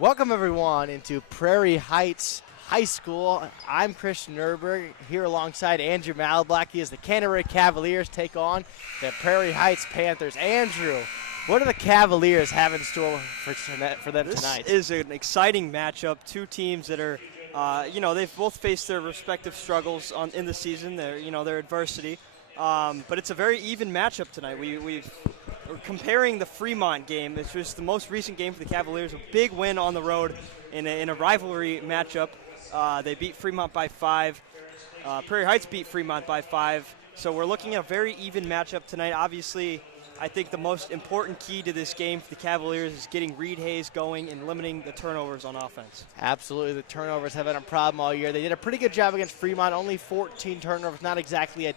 Welcome everyone into Prairie Heights High School. I'm Christian Nerberg here alongside Andrew Malblackie as the Canterbury Cavaliers take on the Prairie Heights Panthers. Andrew, what do the Cavaliers have in store for them tonight? This is an exciting matchup. Two teams that are, they've both faced their respective struggles in the season, their adversity. But it's a very even matchup tonight. We're comparing the Fremont game, which was the most recent game for the Cavaliers, a big win on the road in a rivalry matchup. They beat Fremont by 5. Prairie Heights beat Fremont by 5. So we're looking at a very even matchup tonight. Obviously, I think the most important key to this game for the Cavaliers is getting Reed Hayes going and limiting the turnovers on offense. Absolutely, the turnovers have been a problem all year. They did a pretty good job against Fremont, only 14 turnovers, not exactly an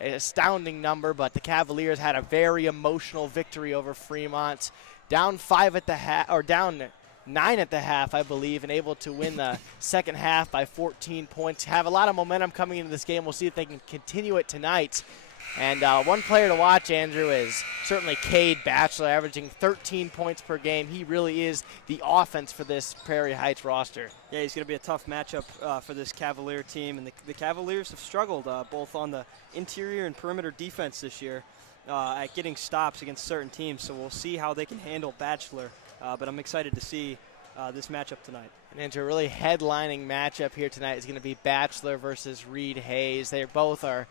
astounding number, but the Cavaliers had a very emotional victory over Fremont, down 5 at the half, or down 9 at the half, I believe, and able to win the second half by 14 points. Have a lot of momentum coming into this game. We'll see if they can continue it tonight. And one player to watch, Andrew, is certainly Cade Batchelor, averaging 13 points per game. He really is the offense for this Prairie Heights roster. Yeah, he's going to be a tough matchup for this Cavalier team. And the Cavaliers have struggled both on the interior and perimeter defense this year at getting stops against certain teams. So we'll see how they can handle Batchelor. But I'm excited to see this matchup tonight. And Andrew, a really headlining matchup here tonight is going to be Batchelor versus Reed Hayes. They both are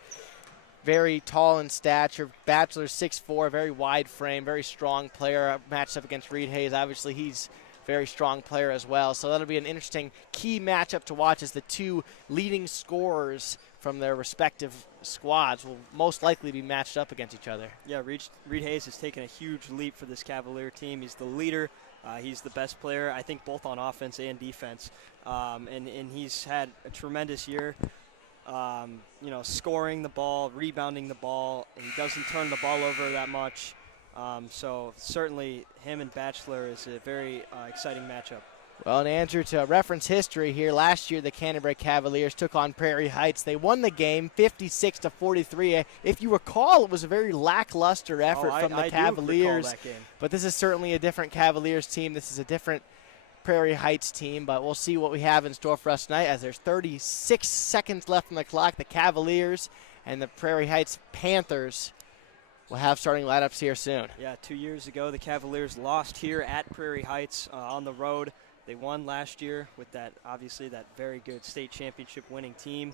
very tall in stature. Batchelor's 6'4", very wide frame, very strong player. Matched up against Reed Hayes, obviously he's a very strong player as well. So that'll be an interesting key matchup to watch as the two leading scorers from their respective squads will most likely be matched up against each other. Yeah, Reed Hayes has taken a huge leap for this Cavalier team. He's the leader. He's the best player, I think, both on offense and defense. And he's had a tremendous year. Scoring the ball, rebounding the ball, and he doesn't turn the ball over that much. So certainly him and Batchelor is a very exciting matchup. Well, and Andrew, to reference history here, last year the Canterbury Cavaliers took on Prairie Heights. They won the game 56-43. If you recall, it was a very lackluster effort from the Cavaliers. Do recall that game. But this is certainly a different Cavaliers team. This is a different Prairie Heights team, but we'll see what we have in store for us tonight as there's 36 seconds left on the clock. The Cavaliers and the Prairie Heights Panthers will have starting lineups here soon. Yeah, 2 years ago the Cavaliers lost here at Prairie Heights on the road. They won last year with that very good state championship winning team.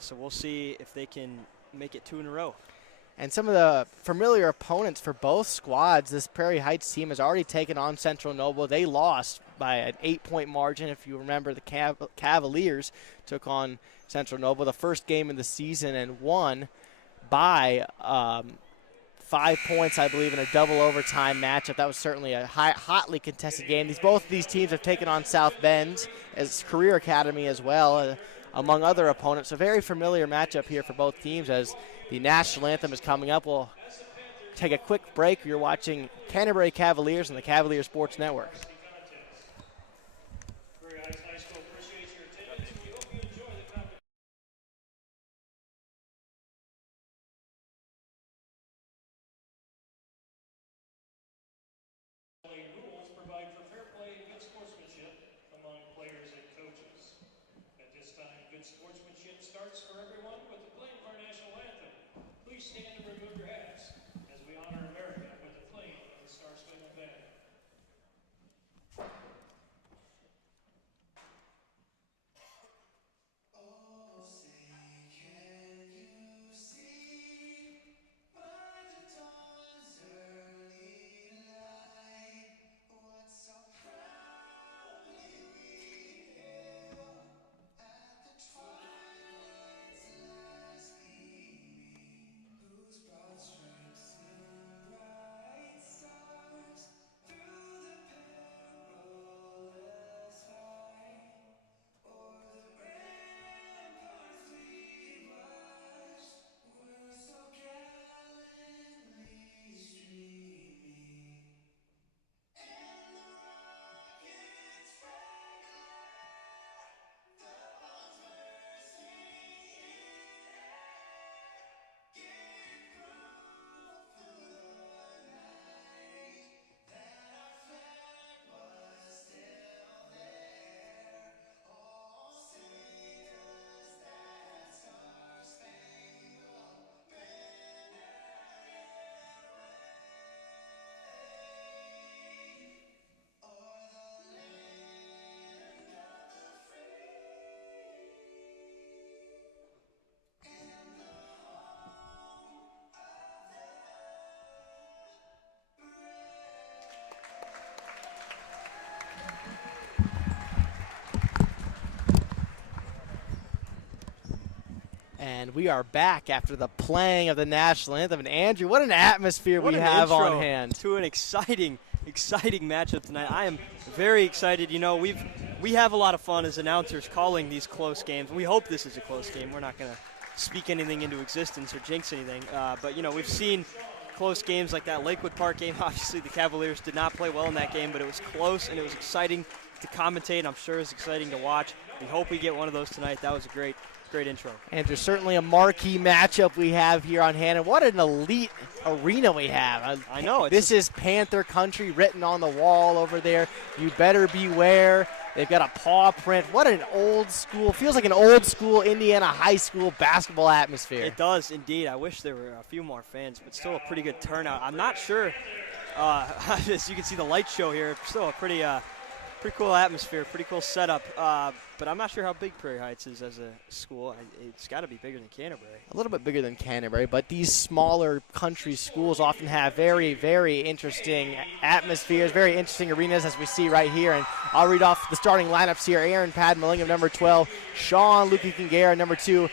So we'll see if they can make it 2 in a row. And some of the familiar opponents for both squads, this Prairie Heights team has already taken on Central Noble. They lost by an 8-point margin. If you remember, the Cavaliers took on Central Noble the first game of the season and won by 5 points, I believe, in a double overtime matchup. That was certainly a hotly contested game. Both of these teams have taken on South Bend as career academy as well, among other opponents. A very familiar matchup here for both teams as the national anthem is coming up. We'll take a quick break. You're watching Canterbury Cavaliers on the Cavalier Sports Network. Rules provide for fair play and good sportsmanship among players and coaches. At this time, good sportsmanship starts for everyone with the playing of our national anthem. Please stand and remove your hats as we honor America with the playing of the Star Spangled Banner. And we are back after the playing of the national anthem. And Andrew, what an atmosphere we have on hand. To an exciting matchup tonight. I am very excited. You know, we have a lot of fun as announcers calling these close games. We hope this is a close game. We're not going to speak anything into existence or jinx anything. But, you know, we've seen close games like that Lakewood Park game. Obviously, the Cavaliers did not play well in that game, but it was close and it was exciting to commentate. I'm sure it's exciting to watch. We hope we get one of those tonight. That was a great intro. And there's certainly a marquee matchup we have here on hand. And what an elite arena we have. I know. This is Panther country written on the wall over there. You better beware. They've got a paw print. What an old school, feels like an old school Indiana high school basketball atmosphere. It does indeed. I wish there were a few more fans, but still a pretty good turnout. I'm not sure, as you can see the light show here, still a pretty cool atmosphere, pretty cool setup. But I'm not sure how big Prairie Heights is as a school. It's got to be bigger than Canterbury. A little bit bigger than Canterbury, but these smaller country schools often have very, very interesting atmospheres, very interesting arenas, as we see right here. And I'll read off the starting lineups here. Aaron Padmallingham, number 12. Sean Luki Kingera, number 2.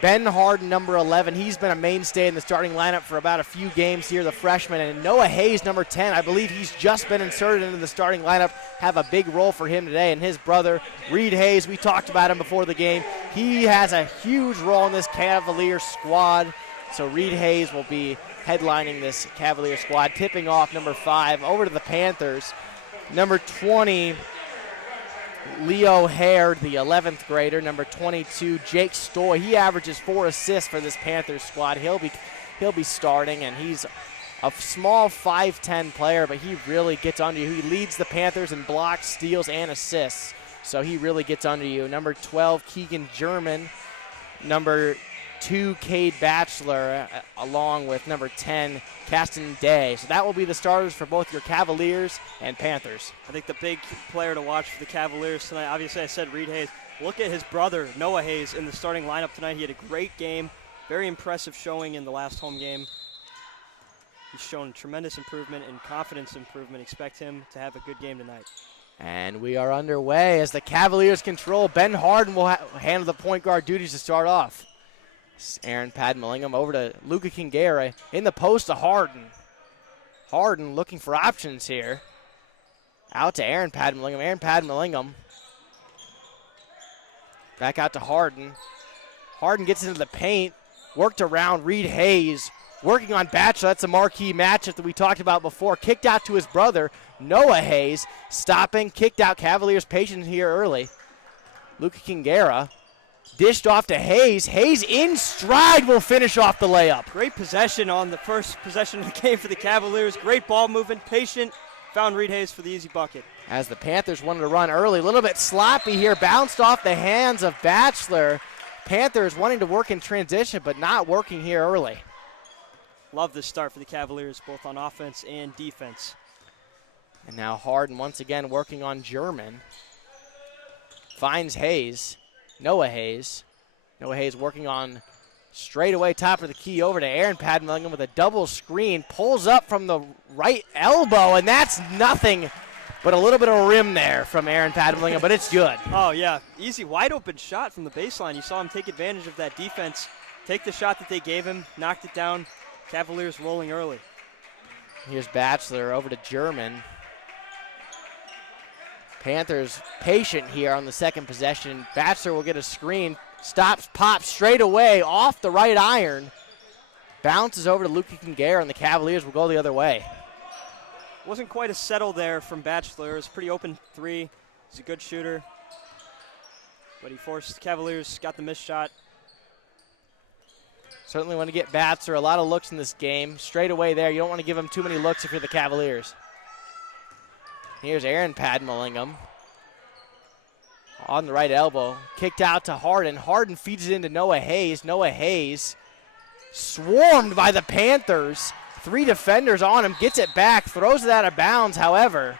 Ben Harden, number 11. He's been a mainstay in the starting lineup for about a few games here, the freshman. And Noah Hayes, number 10. I believe he's just been inserted into the starting lineup. Have a big role for him today. And his brother, Reed Hayes, we talked about him before the game. He has a huge role in this Cavalier squad. So Reed Hayes will be headlining this Cavalier squad. Tipping off number 5 over to the Panthers. Number 20, Leo Hare, the 11th grader. Number 22, Jake Stoy. He averages 4 assists for this Panthers squad. He'll be starting, and he's a small 5'10 player, but he really gets under you. He leads the Panthers in blocks, steals, and assists, so he really gets under you. Number 12, Keegan German. Number 2, Cade Batchelor, along with number 10, Caston Day. So that will be the starters for both your Cavaliers and Panthers. I think the big player to watch for the Cavaliers tonight, obviously I said Reed Hayes. Look at his brother, Noah Hayes, in the starting lineup tonight. He had a great game, very impressive showing in the last home game. He's shown tremendous improvement and confidence improvement. Expect him to have a good game tonight. And we are underway as the Cavaliers control. Ben Harden will handle the point guard duties to start off. Aaron Padmallingham over to Luka Kingera in the post to Harden. Harden looking for options here. Out to Aaron Padmallingham. Aaron Padmallingham back out to Harden. Harden gets into the paint. Worked around Reed Hayes. Working on Batchelor. That's a marquee matchup that we talked about before. Kicked out to his brother, Noah Hayes. Stopping. Kicked out. Cavaliers patient here early. Luka Kingera. Dished off to Hayes. Hayes in stride will finish off the layup. Great possession on the first possession of the game for the Cavaliers. Great ball movement, patient. Found Reed Hayes for the easy bucket. As the Panthers wanted to run early, a little bit sloppy here. Bounced off the hands of Batchelor. Panthers wanting to work in transition, but not working here early. Love this start for the Cavaliers, both on offense and defense. And now Harden once again working on German. Finds Hayes. Noah Hayes. Noah Hayes working on straightaway top of the key over to Aaron Padmallingham with a double screen. Pulls up from the right elbow, and that's nothing but a little bit of a rim there from Aaron Padmallingham, but it's good. Oh, yeah. Easy, wide open shot from the baseline. You saw him take advantage of that defense, take the shot that they gave him, knocked it down. Cavaliers rolling early. Here's Batchelor over to German. Panthers patient here on the second possession. Batchelor will get a screen. Stops, pops straight away off the right iron. Bounces over to Luka Kingera, and the Cavaliers will go the other way. Wasn't quite a settle there from Batchelor. It was a pretty open three. He's a good shooter. But he forced the Cavaliers, got the missed shot. Certainly want to get Batchelor a lot of looks in this game. Straight away there. You don't want to give him too many looks if you're the Cavaliers. Here's Aaron Padmallingham on the right elbow. Kicked out to Harden. Harden feeds it into Noah Hayes. Noah Hayes swarmed by the Panthers. 3 defenders on him. Gets it back. Throws it out of bounds, however.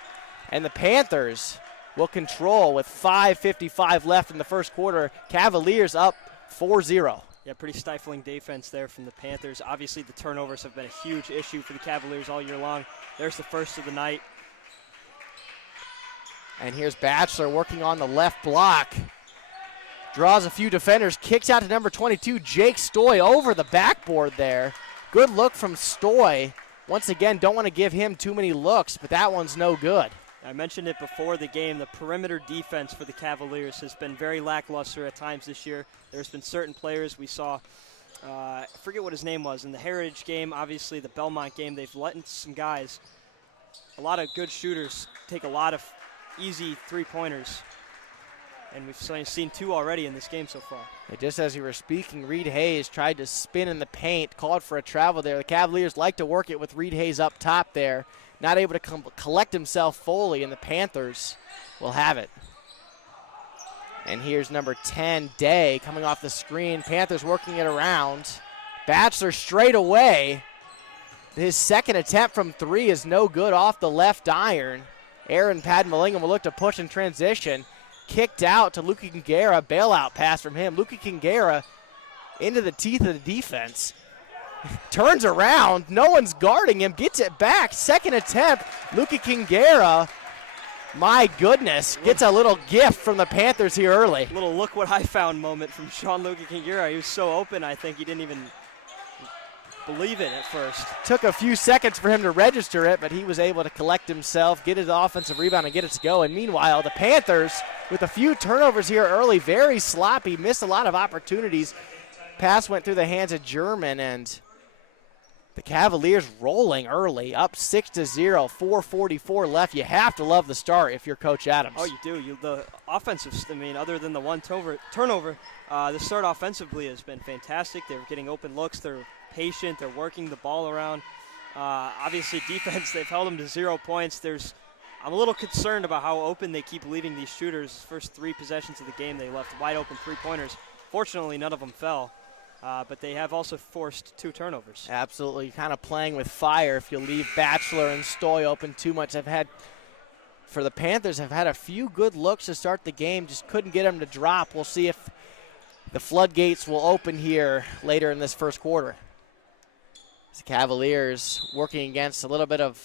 And the Panthers will control with 5:55 left in the first quarter. Cavaliers up 4-0. Yeah, pretty stifling defense there from the Panthers. Obviously, the turnovers have been a huge issue for the Cavaliers all year long. There's the first of the night. And here's Batchelor working on the left block. Draws a few defenders, kicks out to number 22, Jake Stoy, over the backboard there. Good look from Stoy. Once again, don't want to give him too many looks, but that one's no good. I mentioned it before the game. The perimeter defense for the Cavaliers has been very lackluster at times this year. There's been certain players we saw, I forget what his name was, in the Heritage game, obviously the Belmont game. They've let in some guys, a lot of good shooters, take a lot of easy three-pointers. And we've seen 2 already in this game so far. And just as you were speaking, Reed Hayes tried to spin in the paint, called for a travel there. The Cavaliers like to work it with Reed Hayes up top there. Not able to collect himself fully, and the Panthers will have it. And here's number 10, Day, coming off the screen. Panthers working it around. Batchelor straight away. His second attempt from 3 is no good off the left iron. Aaron Padmallingham will look to push in transition. Kicked out to Luka Kingera, bailout pass from him. Luka Kingera into the teeth of the defense. Turns around, no one's guarding him, gets it back. Second attempt, Luka Kingera, my goodness, gets a little gift from the Panthers here early. Little look what I found moment from Sean Luka Kingera. He was so open, I think he didn't even believe it at first. Took a few seconds for him to register it, but he was able to collect himself, get his offensive rebound, and get it to go. And meanwhile, the Panthers, with a few turnovers here early, very sloppy, missed a lot of opportunities. Pass went through the hands of German, and the Cavaliers rolling early, up 6-0, 4:44 left. You have to love the start if you're Coach Adams. Oh, you do. The offensive, other than the one turnover, the start offensively has been fantastic. They're getting open looks. They're patient. They're working the ball around. Obviously, defense, they've held them to 0 points. I'm a little concerned about how open they keep leaving these shooters. First 3 possessions of the game, they left wide open three-pointers. Fortunately, none of them fell. But they have also forced 2 turnovers. Absolutely, kind of playing with fire if you leave Batchelor and Stoy open too much. For the Panthers, have had a few good looks to start the game, just couldn't get them to drop. We'll see if the floodgates will open here later in this first quarter. The Cavaliers working against a little bit of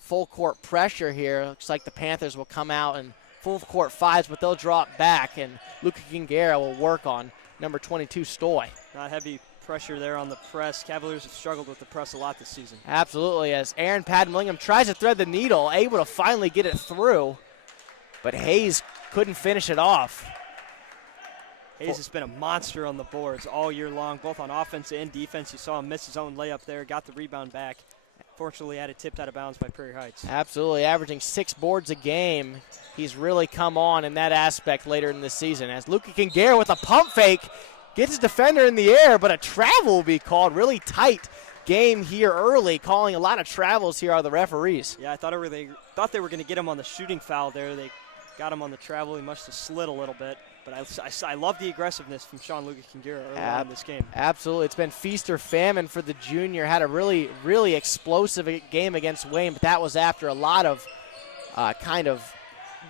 full court pressure here. Looks like the Panthers will come out in full court 5s, but they'll drop back, and Luka Kingera will work on number 22, Stoy. Not heavy pressure there on the press. Cavaliers have struggled with the press a lot this season. Absolutely, as Aaron Padmallingham tries to thread the needle, able to finally get it through, but Hayes couldn't finish it off. Hayes has been a monster on the boards all year long, both on offense and defense. You saw him miss his own layup there, got the rebound back. Fortunately, had it tipped out of bounds by Prairie Heights. Absolutely, averaging 6 boards a game. He's really come on in that aspect later in the season. As Luka Kingera with a pump fake gets his defender in the air, but a travel will be called. Really tight game here early, calling a lot of travels here are the referees. Yeah, I thought they were going to get him on the shooting foul there. They got him on the travel. He must have slid a little bit. But I love the aggressiveness from Sean Luka Kingera early on in this game. Absolutely. It's been feast or famine for the junior. Had a really, really explosive game against Wayne, but that was after a lot of kind of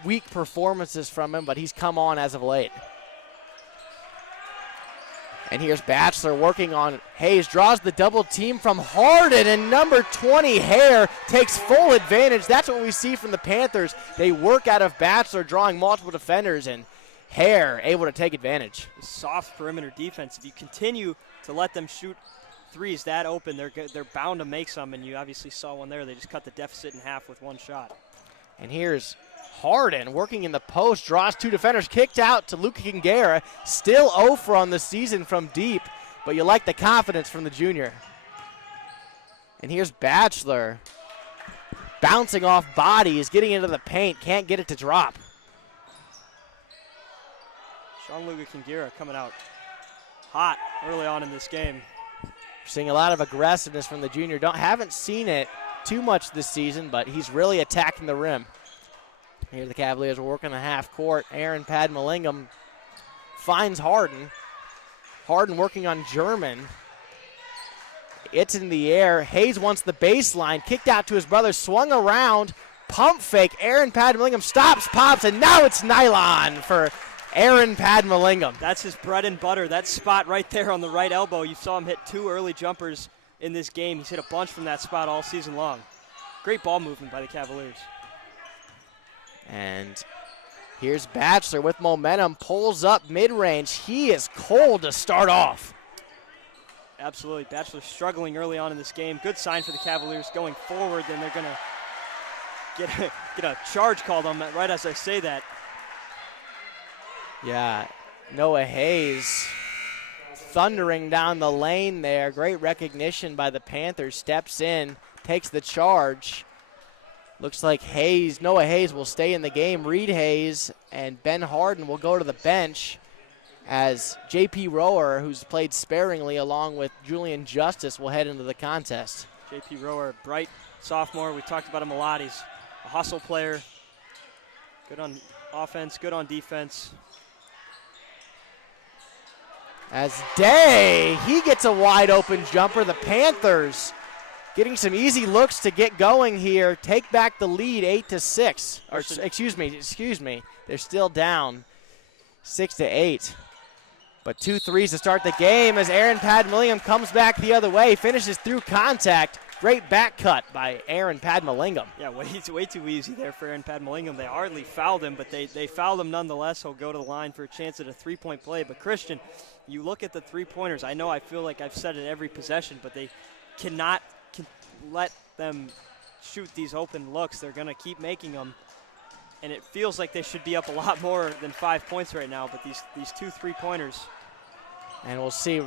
weak performances from him, but he's come on as of late. And here's Batchelor working on Hayes, draws the double team from Harden, and number 20, Hare, takes full advantage. That's what we see from the Panthers. They work out of Batchelor, drawing multiple defenders, and Hare able to take advantage. Soft perimeter defense. If you continue to let them shoot threes that open, they're bound to make some, and you obviously saw one there. They just cut the deficit in half with 1 shot. And here's Harden working in the post, draws 2 defenders, kicked out to Luka Kingera. Still 0 for on the season from deep, but you like the confidence from the junior. And here's Batchelor bouncing off bodies, getting into the paint, can't get it to drop. Sean Luka Kingera coming out hot early on in this game. We're seeing a lot of aggressiveness from the junior. Haven't seen it too much this season, but he's really attacking the rim. Here the Cavaliers are working the half court. Aaron Padmallingham finds Harden. Harden working on German. It's in the air. Hayes wants the baseline. Kicked out to his brother. Swung around. Pump fake. Aaron Padmallingham stops, pops, and now it's nylon for Aaron Padmallingham. That's his bread and butter. That spot right there on the right elbow. You saw him hit 2 early jumpers in this game. He's hit a bunch from that spot all season long. Great ball movement by the Cavaliers. And Here's Batchelor with momentum, pulls up mid-range. He is cold to start off. Absolutely. Batchelor struggling early on in this game. Good sign for the Cavaliers going forward. Then they're going to get a charge called on that right as I say that. Yeah, Noah Hayes thundering down the lane there. Great recognition by the Panthers. Steps in, takes the charge. Looks like Noah Hayes will stay in the game. Reed Hayes and Ben Harden will go to the bench as J.P. Rower, who's played sparingly along with Julian Justice, will head into the contest. J.P. Rower, bright sophomore. We talked about him a lot. He's a hustle player. Good on offense, good on defense. As Day, he gets a wide open jumper. The Panthers getting some easy looks to get going here. Take back the lead 8-6. Or excuse me. They're still down 6-8. But 2 threes to start the game as Aaron Padmalingam comes back the other way, finishes through contact. Great back cut by Aaron Padmalingam. Yeah, way too easy there for Aaron Padmalingam. They hardly fouled him, but they fouled him nonetheless. He'll go to the line for a chance at a three-point play. But Christian, you look at the three-pointers. I feel like I've said it every possession, but they cannot let them shoot these open looks. They're going to keep making them. And it feels like they should be up a lot more than 5 points right now, but these 2 3-pointers. And we'll see.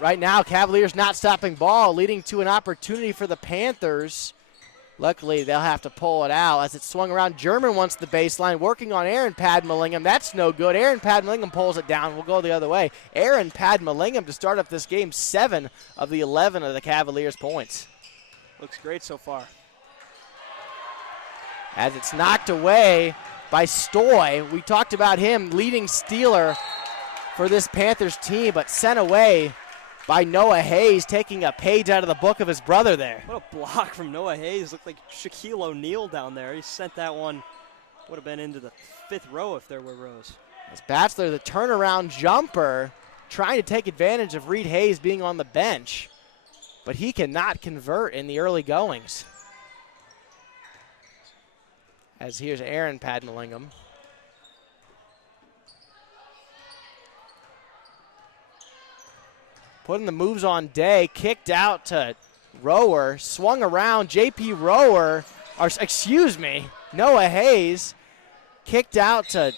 Right now, Cavaliers not stopping ball, leading to an opportunity for the Panthers. Luckily, they'll have to pull it out as it's swung around. German wants the baseline, working on Aaron Padmalingam. That's no good. Aaron Padmalingam pulls it down. We'll go the other way. Aaron Padmalingam to start up this game, 7 of the 11 of the Cavaliers' points. Looks great so far. As it's knocked away by Stoy. We talked about him, leading stealer for this Panthers team, but sent away by Noah Hayes, taking a page out of the book of his brother there. What a block from Noah Hayes. Looked like Shaquille O'Neal down there. He sent that one, would have been into the 5th row if there were rows. As Batchelor, the turnaround jumper, trying to take advantage of Reed Hayes being on the bench, but he cannot convert in the early goings. As here's Aaron Padmalingam. Putting the moves on Day, kicked out to Rower, swung around, J.P. Rower, Noah Hayes, kicked out to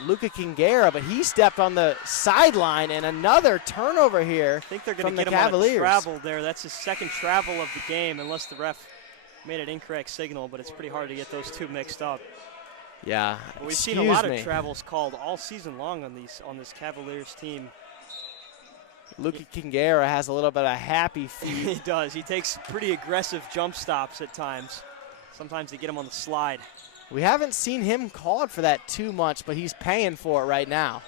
Luca Kingera, but he stepped on the sideline, and another turnover here. I think they're going to get him Cavaliers. On a travel there. That's his 2nd travel of the game, unless the ref made an incorrect signal, but it's pretty hard to get those 2 mixed up. Yeah, but we've seen a lot of travels called all season long on this Cavaliers team. Luca Kingera has a little bit of happy feet. He does. He takes pretty aggressive jump stops at times. Sometimes they get him on the slide. We haven't seen him called for that too much, but he's paying for it right now.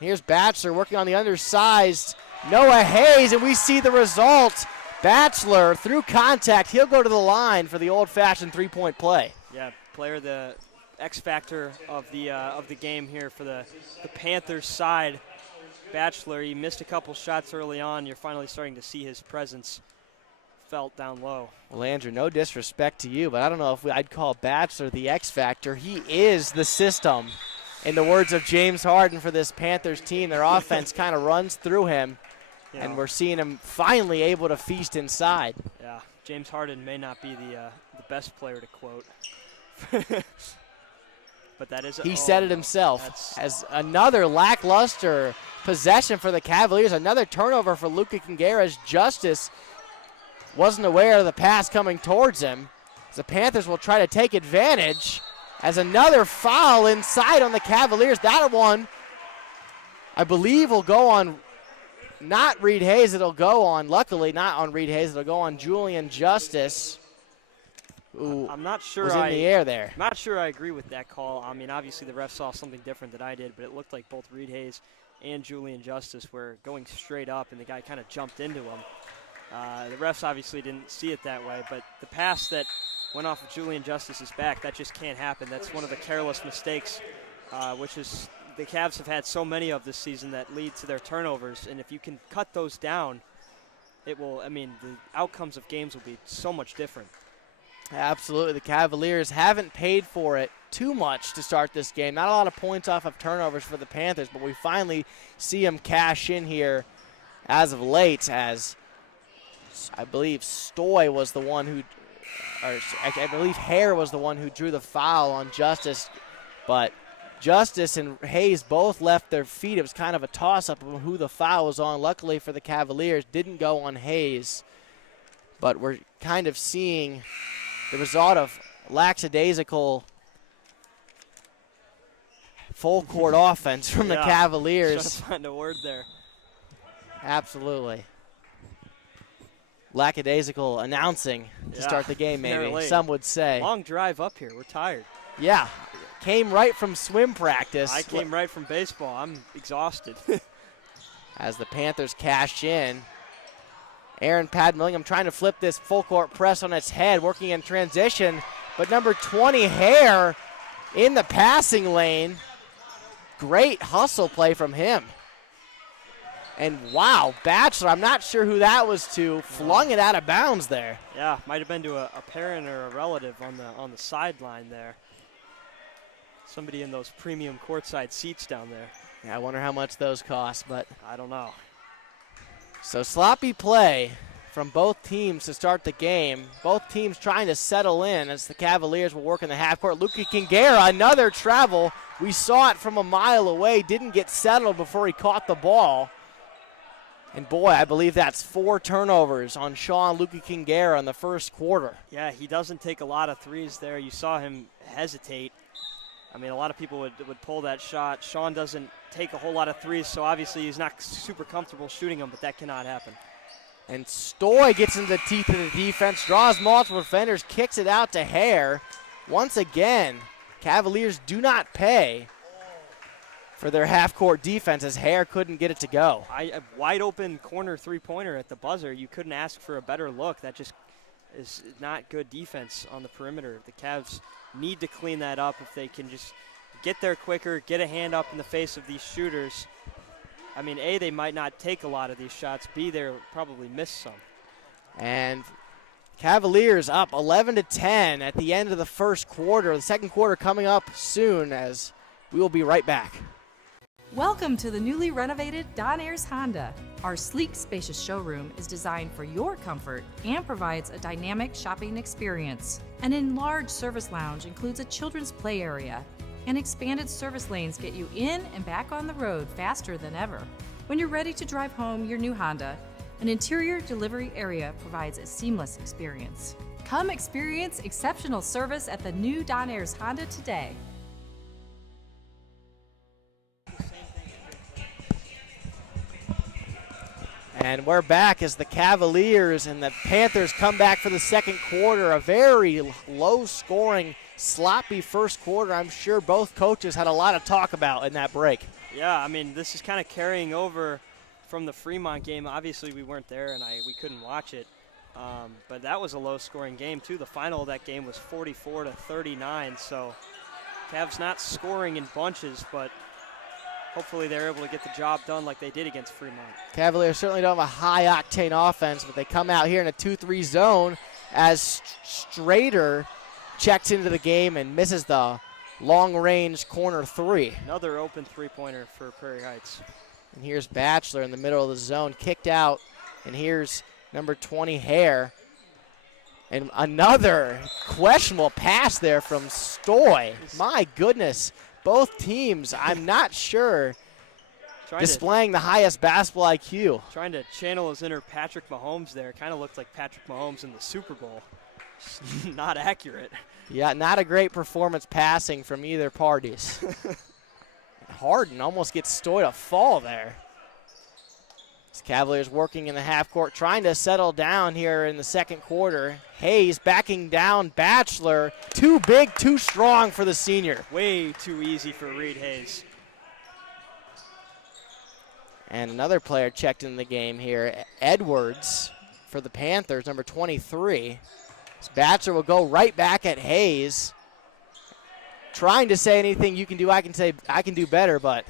Here's Batchelor working on the undersized Noah Hayes, and we see the result. Batchelor through contact. He'll go to the line for the old-fashioned three-point play. Yeah, player, the X factor of the game here for the Panthers side. Batchelor, he missed a couple shots early on. You're finally starting to see his presence felt down low. Well, Andrew, no disrespect to you, but I don't know if I'd call Batchelor the X factor. He is the system, in the words of James Harden, for this Panthers team. Their offense kind of runs through him, and we're seeing him finally able to feast inside. Yeah, James Harden may not be the best player to quote. But that is he said it himself. As another lackluster possession for the Cavaliers, another turnover for Luca Kingera. Justice wasn't aware of the pass coming towards him. The Panthers will try to take advantage as another foul inside on the Cavaliers. That one, I believe, will go on not Reed Hayes. It'll go on, luckily, not on Reed Hayes. It'll go on Julian Justice. Ooh, I'm not sure. Was in the air there. I'm not sure I agree with that call. I mean, obviously the ref saw something different than I did, but it looked like both Reed Hayes and Julian Justice were going straight up, and the guy kind of jumped into him. The refs obviously didn't see it that way, but the pass that went off of Julian Justice's back, that just can't happen. That's one of the careless mistakes, which is the Cavs have had so many of this season that lead to their turnovers, and if you can cut those down, it will, I mean, the outcomes of games will be so much different. Absolutely. The Cavaliers haven't paid for it too much to start this game. Not a lot of points off of turnovers for the Panthers, but we finally see them cash in here as of late, as I believe Stoy was the one who, or I believe Hare was the one who drew the foul on Justice, but Justice and Hayes both left their feet. It was kind of a toss-up of who the foul was on. Luckily for the Cavaliers, didn't go on Hayes, but we're kind of seeing the result of lackadaisical full-court offense from the Cavaliers. Trying to find a word there. Absolutely. Lackadaisical announcing to start the game, maybe, some would say. Long drive up here. We're tired. Yeah. Came right from swim practice. I came right from baseball. I'm exhausted. As the Panthers cash in. Aaron Padmillingham trying to flip this full-court press on its head, working in transition. But number 20, Hare, in the passing lane. Great hustle play from him. And wow, Batchelor, I'm not sure who that was to, flung it out of bounds there. Yeah, might have been to a parent or a relative on the sideline there. Somebody in those premium courtside seats down there. Yeah, I wonder how much those cost, but I don't know. So sloppy play from both teams to start the game. Both teams trying to settle in as the Cavaliers will work in the half court. Luka Kingera, another travel. We saw it from a mile away, didn't get settled before he caught the ball. And boy, I believe that's 4 turnovers on Sean Luka Kingera in the first quarter. Yeah, he doesn't take a lot of threes there. You saw him hesitate. I mean, a lot of people would pull that shot. Sean doesn't take a whole lot of threes, so obviously he's not super comfortable shooting them, but that cannot happen. And Stoy gets into the teeth of the defense, draws multiple defenders, kicks it out to Hare. Once again, Cavaliers do not pay for their half-court defense as Hare couldn't get it to go. A wide open corner three-pointer at the buzzer. You couldn't ask for a better look. That just is not good defense on the perimeter. The Cavs need to clean that up if they can just get there quicker, get a hand up in the face of these shooters. I mean, A, they might not take a lot of these shots. B, they'll probably miss some. And Cavaliers up 11-10 at the end of the first quarter. The second quarter coming up soon, as we will be right back. Welcome to the newly renovated Don Ayers Honda. Our sleek, spacious showroom is designed for your comfort and provides a dynamic shopping experience. An enlarged service lounge includes a children's play area, and expanded service lanes get you in and back on the road faster than ever. When you're ready to drive home your new Honda, an interior delivery area provides a seamless experience. Come experience exceptional service at the new Don Ayers Honda today. And we're back as the Cavaliers and the Panthers come back for the second quarter. A very low-scoring, sloppy first quarter. I'm sure both coaches had a lot of talk about in that break. Yeah, I mean, this is kind of carrying over from the Fremont game. Obviously, we weren't there and we couldn't watch it. But that was a low-scoring game, too. The final of that game was 44-39. So Cavs not scoring in bunches, but hopefully they're able to get the job done like they did against Fremont. Cavaliers certainly don't have a high-octane offense, but they come out here in a 2-3 zone as Strader checks into the game and misses the long-range corner three. Another open three-pointer for Prairie Heights. And here's Batchelor in the middle of the zone, kicked out. And here's number 20, Hare. And another questionable pass there from Stoy. My goodness. Both teams, I'm not sure, displaying the highest basketball IQ. Trying to channel his inner Patrick Mahomes there. Kind of looked like Patrick Mahomes in the Super Bowl. Not accurate. Yeah, not a great performance passing from either parties. Harden almost gets Stoy to fall there. This Cavaliers working in the half court, trying to settle down here in the second quarter. Hayes backing down Batchelor. Too big, too strong for the senior. Way too easy for Reed Hayes. And another player checked in the game here, Edwards for the Panthers, number 23. This Batchelor will go right back at Hayes. Trying to say anything you can do, I can do better, but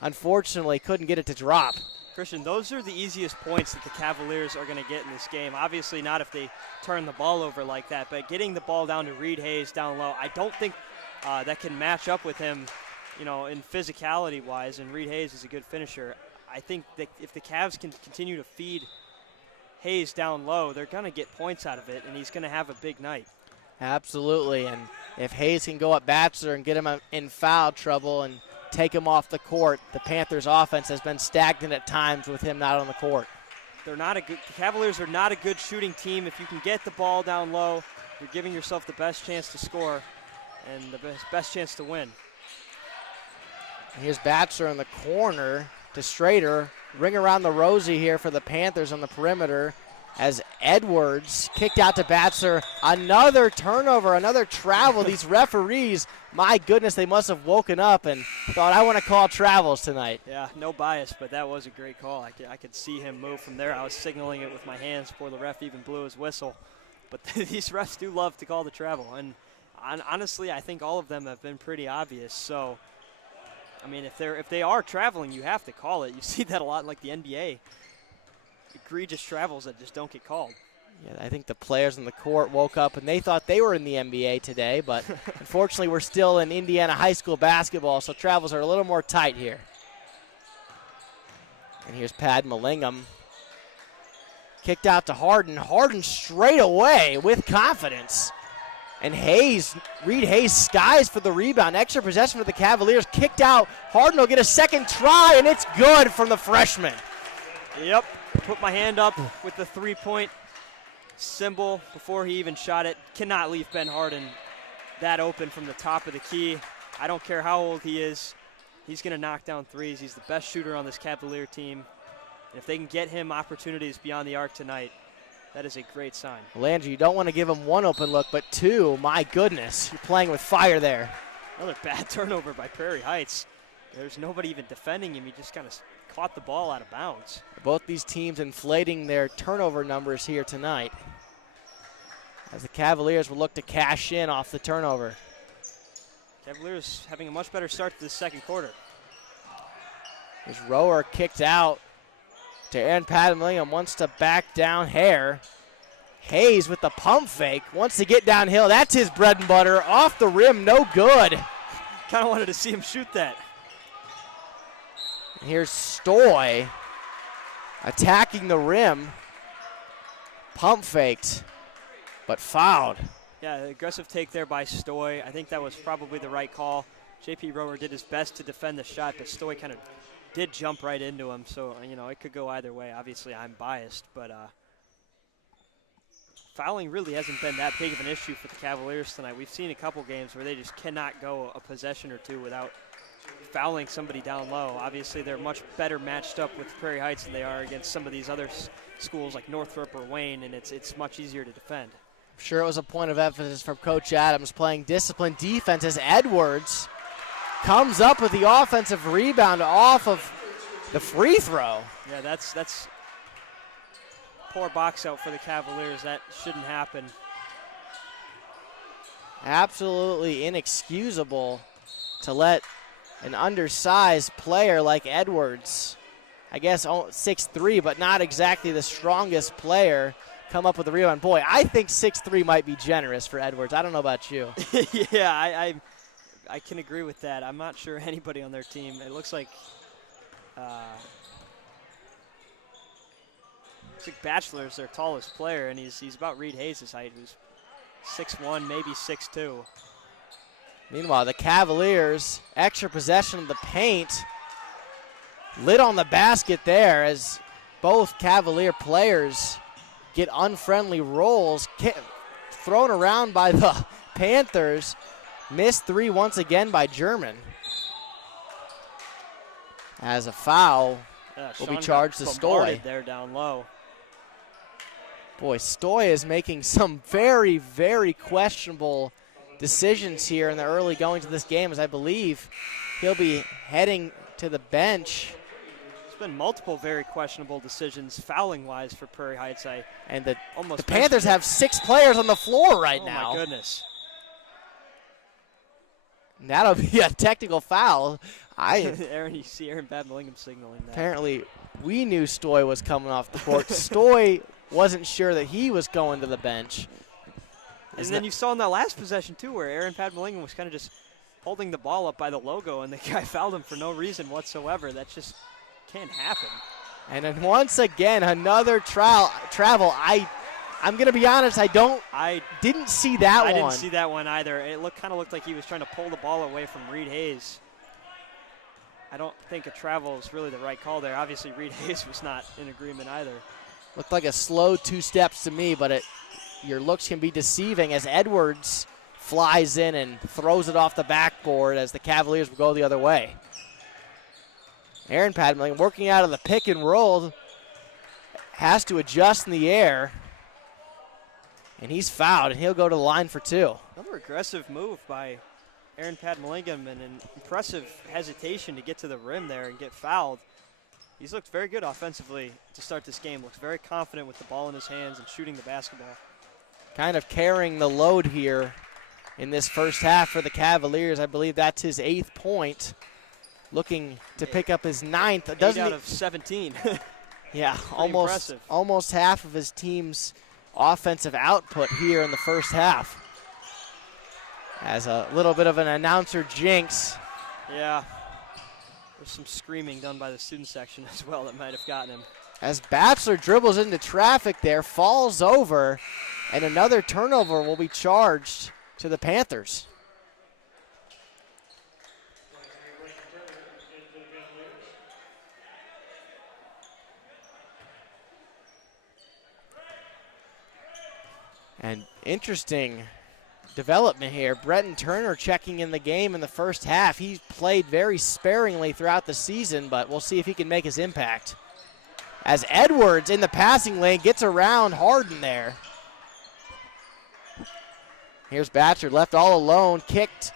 unfortunately couldn't get it to drop. Christian, those are the easiest points that the Cavaliers are going to get in this game. Obviously not if they turn the ball over like that, but getting the ball down to Reed Hayes down low, I don't think that can match up with him, in physicality-wise, and Reed Hayes is a good finisher. I think that if the Cavs can continue to feed Hayes down low, they're going to get points out of it, and he's going to have a big night. Absolutely, and if Hayes can go at Batchelor and get him in foul trouble and take him off the court, the Panthers' offense has been stagnant at times with him not on the court. The Cavaliers are not a good shooting team. If you can get the ball down low, you're giving yourself the best chance to score and the best chance to win. And here's Batchelor in the corner to Strader. Ring around the rosy here for the Panthers on the perimeter as Edwards kicked out to Batchelor. Another turnover, another travel. These referees, my goodness, they must have woken up and thought, I want to call travels tonight. Yeah, no bias, but that was a great call. I could see him move from there. I was signaling it with my hands before the ref even blew his whistle. But these refs do love to call the travel. And honestly, I think all of them have been pretty obvious. So, I mean, if they are traveling, you have to call it. You see that a lot in, like, the NBA. Egregious travels that just don't get called. Yeah, I think the players on the court woke up and they thought they were in the NBA today, but unfortunately we're still in Indiana high school basketball, so travels are a little more tight here. And here's Pad Mallingham. Kicked out to Harden. Harden straight away with confidence. And Reed Hayes skies for the rebound. Extra possession for the Cavaliers. Kicked out. Harden will get a second try, and it's good from the freshman. Yep. Put my hand up with the three-point symbol before he even shot it. Cannot leave Ben Harden that open from the top of the key. I don't care how old he is. He's going to knock down threes. He's the best shooter on this Cavalier team. And if they can get him opportunities beyond the arc tonight, that is a great sign. Well, Andrew, you don't want to give him one open look, but two. My goodness, you're playing with fire there. Another bad turnover by Prairie Heights. There's nobody even defending him. He just kind of caught the ball out of bounds. Both these teams inflating their turnover numbers here tonight, as the Cavaliers will look to cash in off the turnover. Cavaliers having a much better start to the second quarter. His rower kicked out to Aaron Padam-William, wants to back down Hare. Hayes with the pump fake, wants to get downhill. That's his bread and butter. Off the rim, no good. Kind of wanted to see him shoot that. Here's Stoy attacking the rim. Pump faked, but fouled. Yeah, aggressive take there by Stoy. I think that was probably the right call. J.P. Rower did his best to defend the shot, but Stoy kind of did jump right into him. So, it could go either way. Obviously, I'm biased, but fouling really hasn't been that big of an issue for the Cavaliers tonight. We've seen a couple games where they just cannot go a possession or two without fouling somebody down low. Obviously, they're much better matched up with Prairie Heights than they are against some of these other schools like Northrop or Wayne, and it's much easier to defend. I'm sure it was a point of emphasis from Coach Adams, playing disciplined defense as Edwards comes up with the offensive rebound off of the free throw. Yeah, that's poor box out for the Cavaliers. That shouldn't happen. Absolutely inexcusable to let an undersized player like Edwards, I guess 6'3", but not exactly the strongest player, come up with a rebound. Boy, I think 6'3" might be generous for Edwards. I don't know about you. Yeah, I can agree with that. I'm not sure anybody on their team. It looks like Batchelor is their tallest player, and he's about Reed Hayes' height, who's 6'1", maybe 6'2". Meanwhile, the Cavaliers, extra possession of the paint, lit on the basket there as both Cavalier players get unfriendly rolls thrown around by the Panthers. Missed three once again by German. As a foul will be charged to Stoy. There down low. Boy, Stoy is making some very, very questionable decisions here in the early going to this game, as I believe he'll be heading to the bench. There's been multiple very questionable decisions fouling-wise for Prairie Heights. And the Panthers have 6 players on the floor right now. Oh, my goodness. And that'll be a technical foul. You see Aaron Padam-William signaling that. Apparently, we knew Stoy was coming off the court. Stoy wasn't sure that he was going to the bench. And then you saw in that last possession, too, where Aaron Padam-William was kind of just holding the ball up by the logo, and the guy fouled him for no reason whatsoever. That just can't happen. And then once again, another travel. I'm going to be honest, I didn't see that one. I didn't see that one either. It kind of looked like he was trying to pull the ball away from Reed Hayes. I don't think a travel is really the right call there. Obviously, Reed Hayes was not in agreement either. Looked like a slow 2 steps to me, but your looks can be deceiving as Edwards flies in and throws it off the backboard as the Cavaliers will go the other way. Aaron Padmling working out of the pick and roll, has to adjust in the air, and he's fouled, and he'll go to the line for 2. Another aggressive move by Aaron Padmling, and an impressive hesitation to get to the rim there and get fouled. He's looked very good offensively to start this game. Looks very confident with the ball in his hands and shooting the basketball. Kind of carrying the load here in this first half for the Cavaliers. I believe that's his 8th point. Looking to pick up his 9th. 8 out of 17. Yeah, impressive. almost half of his team's offensive output here in the first half. As a little bit of an announcer jinx. Yeah. There's some screaming done by the student section as well that might have gotten him. As Batchelor dribbles into traffic there, falls over, and another turnover will be charged to the Panthers. And interesting development here. Bretton Turner checking in the game in the first half. He's played very sparingly throughout the season, but we'll see if he can make his impact. As Edwards in the passing lane gets around Harden there. Here's Batchelor left all alone, kicked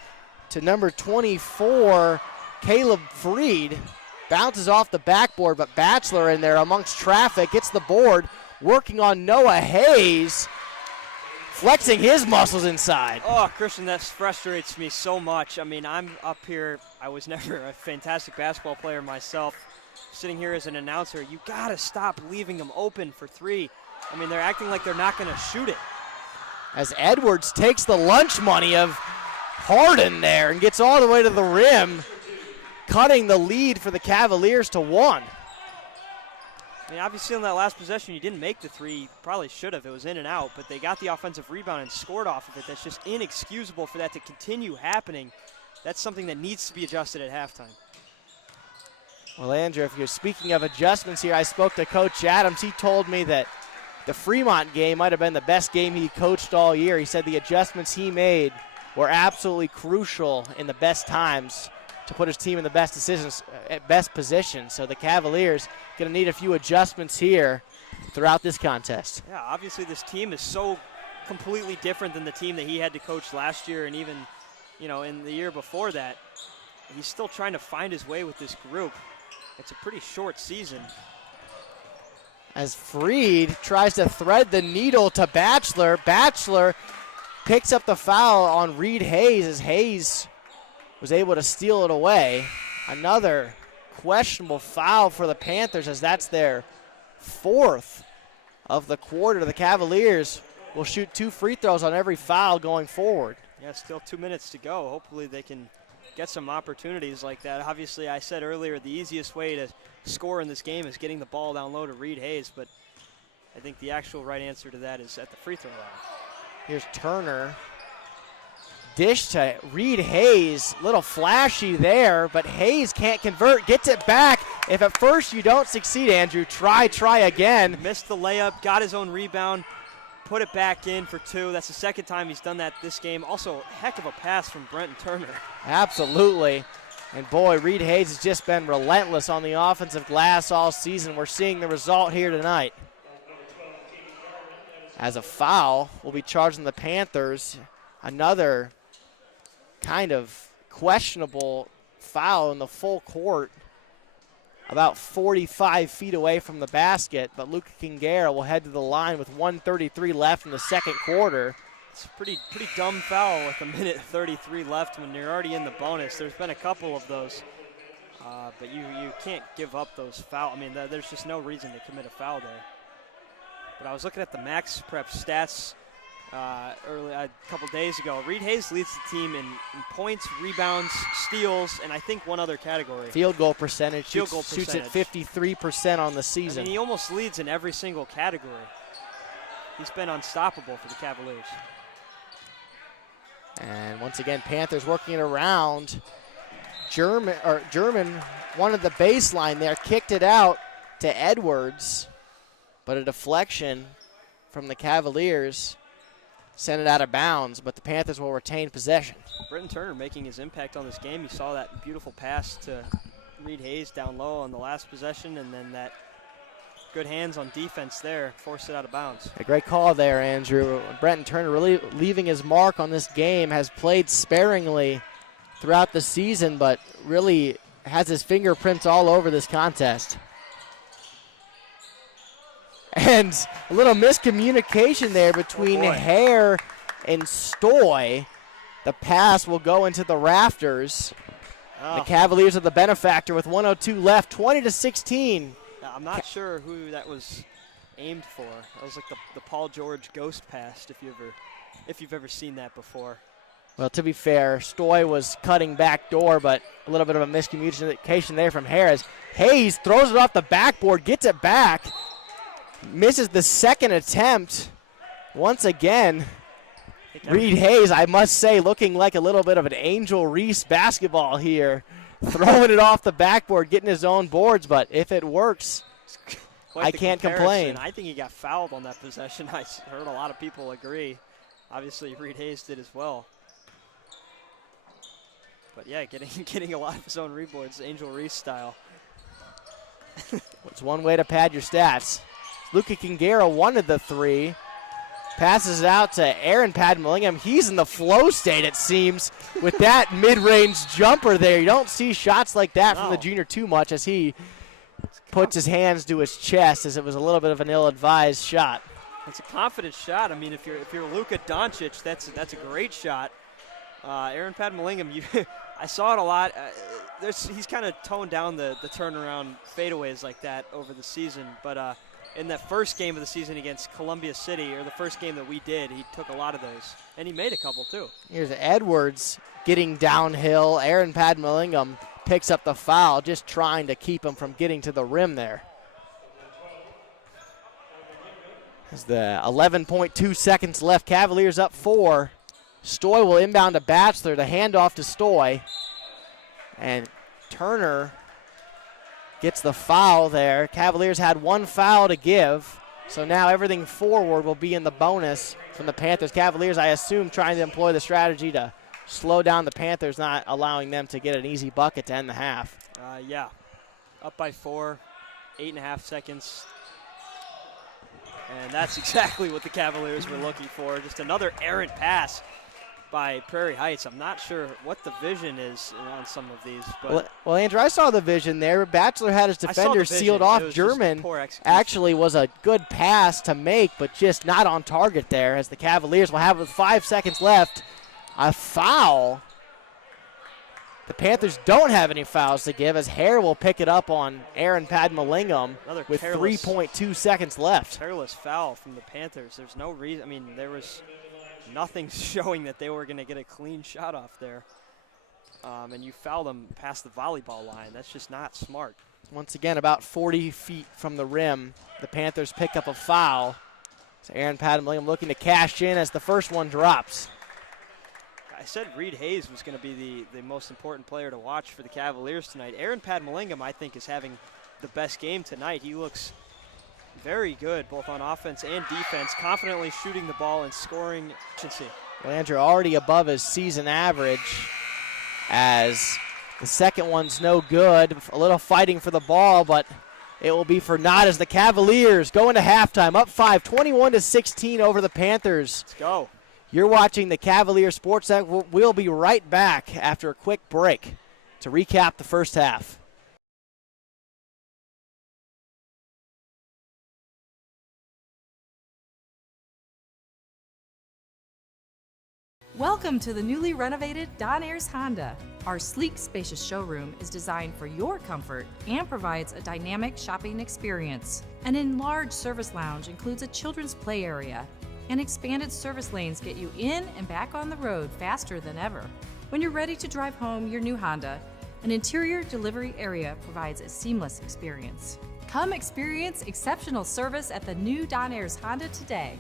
to number 24, Caleb Freed. Bounces off the backboard, but Batchelor in there amongst traffic, gets the board, working on Noah Hayes, flexing his muscles inside. Oh, Christian, that frustrates me so much. I mean, I'm up here. I was never a fantastic basketball player myself. Sitting here as an announcer, you got to stop leaving them open for 3. I mean, they're acting like they're not going to shoot it. As Edwards takes the lunch money of Harden there and gets all the way to the rim, cutting the lead for the Cavaliers to 1. I mean, obviously on that last possession, you didn't make the 3. Probably should have. It was in and out, but they got the offensive rebound and scored off of it. That's just inexcusable for that to continue happening. That's something that needs to be adjusted at halftime. Well, Andrew, if you're speaking of adjustments here, I spoke to Coach Adams. He told me that the Fremont game might have been the best game he coached all year. He said the adjustments he made were absolutely crucial in the best times to put his team in the best position. So the Cavaliers going to need a few adjustments here throughout this contest. Yeah, obviously this team is so completely different than the team that he had to coach last year and even, in the year before that. He's still trying to find his way with this group. It's a pretty short season. As Freed tries to thread the needle to Batchelor. Batchelor picks up the foul on Reed Hayes as Hayes was able to steal it away. Another questionable foul for the Panthers as that's their 4th of the quarter. The Cavaliers will shoot 2 free throws on every foul going forward. Yeah, still 2 minutes to go. Hopefully they can get some opportunities like that. Obviously, I said earlier the easiest way to score in this game is getting the ball down low to Reed Hayes, but I think the actual right answer to that is at the free throw line. Here's Turner. Dish to Reed Hayes. Little flashy there, but Hayes can't convert. Gets it back. If at first you don't succeed, Andrew, try again. Missed the layup, got his own rebound, put it back in for 2. That's the second time he's done that this game. Also, heck of a pass from Brenton Turner. Absolutely. And boy, Reed Hayes has just been relentless on the offensive glass all season. We're seeing the result here tonight. As a foul will be charged on the Panthers. Another kind of questionable foul in the full court. About 45 feet away from the basket, but Luca Kingera will head to the line with 1:33 left in the second quarter. It's a pretty dumb foul with 1:33 left when you're already in the bonus. There's been a couple of those, but you can't give up those fouls. I mean, there's just no reason to commit a foul there. But I was looking at the Max Prep stats a couple days ago. Reed Hayes leads the team in points, rebounds, steals, and I think one other category. Field goal percentage. Field goal Shoots at percentage. 53% on the season. I mean, he almost leads in every single category. He's been unstoppable for the Cavaliers. And once again, Panthers working it around. German wanted the baseline there, kicked it out to Edwards, but a deflection from the Cavaliers sent it out of bounds, but the Panthers will retain possession. Britton Turner making his impact on this game. You saw that beautiful pass to Reed Hayes down low on the last possession, and then that good hands on defense there forced it out of bounds. A great call there, Andrew. Brenton Turner really leaving his mark on this game, has played sparingly throughout the season, but really has his fingerprints all over this contest. And a little miscommunication there between Hare and Stoy. The pass will go into the rafters. The Cavaliers are the benefactor with 1:02 left, 20-16. I'm not sure who that was aimed for. That was like the Paul George ghost pass, if you've ever seen that before. Well, to be fair, Stoy was cutting back door, but a little bit of a miscommunication there from Harris. Hayes throws it off the backboard, gets it back, misses the second attempt. Once again, Reed Hayes, I must say, looking like a little bit of an Angel Reese basketball here. Throwing it off the backboard, getting his own boards, but if it works, I can't complain. I think he got fouled on that possession. I heard a lot of people agree. Obviously, Reed Hayes did as well. But yeah, getting a lot of his own reboards, Angel Reese style. It's one way to pad your stats. Luka Kingera wanted the three. Passes it out to Aaron Padmallingham. He's in the flow state, it seems, with that mid-range jumper there. You don't see shots like that from the junior too much as he puts his hands to his chest, as it was a little bit of an ill-advised shot. It's a confident shot. I mean, if you're Luka Doncic, that's a great shot. Aaron Padmallingham, I saw it a lot. He's kind of toned down the turnaround fadeaways like that over the season, but in that first game of the season against Columbia City, or the first game that we did, he took a lot of those, and he made a couple too. Here's Edwards getting downhill. Aaron Padmallingham picks up the foul, just trying to keep him from getting to the rim there. As the 11.2 seconds left, Cavaliers up 4. Stoy will inbound to Batchelor, the handoff to Stoy. And Turner gets the foul there. Cavaliers had one foul to give, so now everything forward will be in the bonus from the Panthers. Cavaliers, I assume, trying to employ the strategy to slow down the Panthers, not allowing them to get an easy bucket to end the half. Yeah, up by 4, 8.5 seconds. And that's exactly what the Cavaliers were looking for. Just another errant pass by Prairie Heights. I'm not sure what the vision is on some of these. But well, Andrew, I saw the vision there. Batchelor had his defender sealed off. German actually was a good pass to make, but just not on target there, as the Cavaliers will have with 5 seconds left a foul. The Panthers don't have any fouls to give, as Hare will pick it up on Aaron Padmallingham with 3.2 seconds left. Careless foul from the Panthers. There's no reason. I mean, there was nothing showing that they were going to get a clean shot off there. And you foul them past the volleyball line. That's just not smart. Once again, about 40 feet from the rim, the Panthers pick up a foul. So Aaron Padmallingham looking to cash in as the first one drops. I said Reed Hayes was going to be the most important player to watch for the Cavaliers tonight. Aaron Padmallingham, I think, is having the best game tonight. He looks very good, both on offense and defense, confidently shooting the ball and scoring efficiency. Well, Andrew, already above his season average, as the second one's no good. A little fighting for the ball, but it will be for naught, as the Cavaliers go into halftime, up 5, 21-16 over the Panthers. Let's go. You're watching the Cavalier Sports Network. We'll be right back after a quick break to recap the first half. Welcome to the newly renovated Don Ayers Honda. Our sleek, spacious showroom is designed for your comfort and provides a dynamic shopping experience. An enlarged service lounge includes a children's play area, And expanded service lanes get you in and back on the road faster than ever. When you're ready to drive home your new Honda, an interior delivery area provides a seamless experience. Come experience exceptional service at the new Don Ayers Honda today.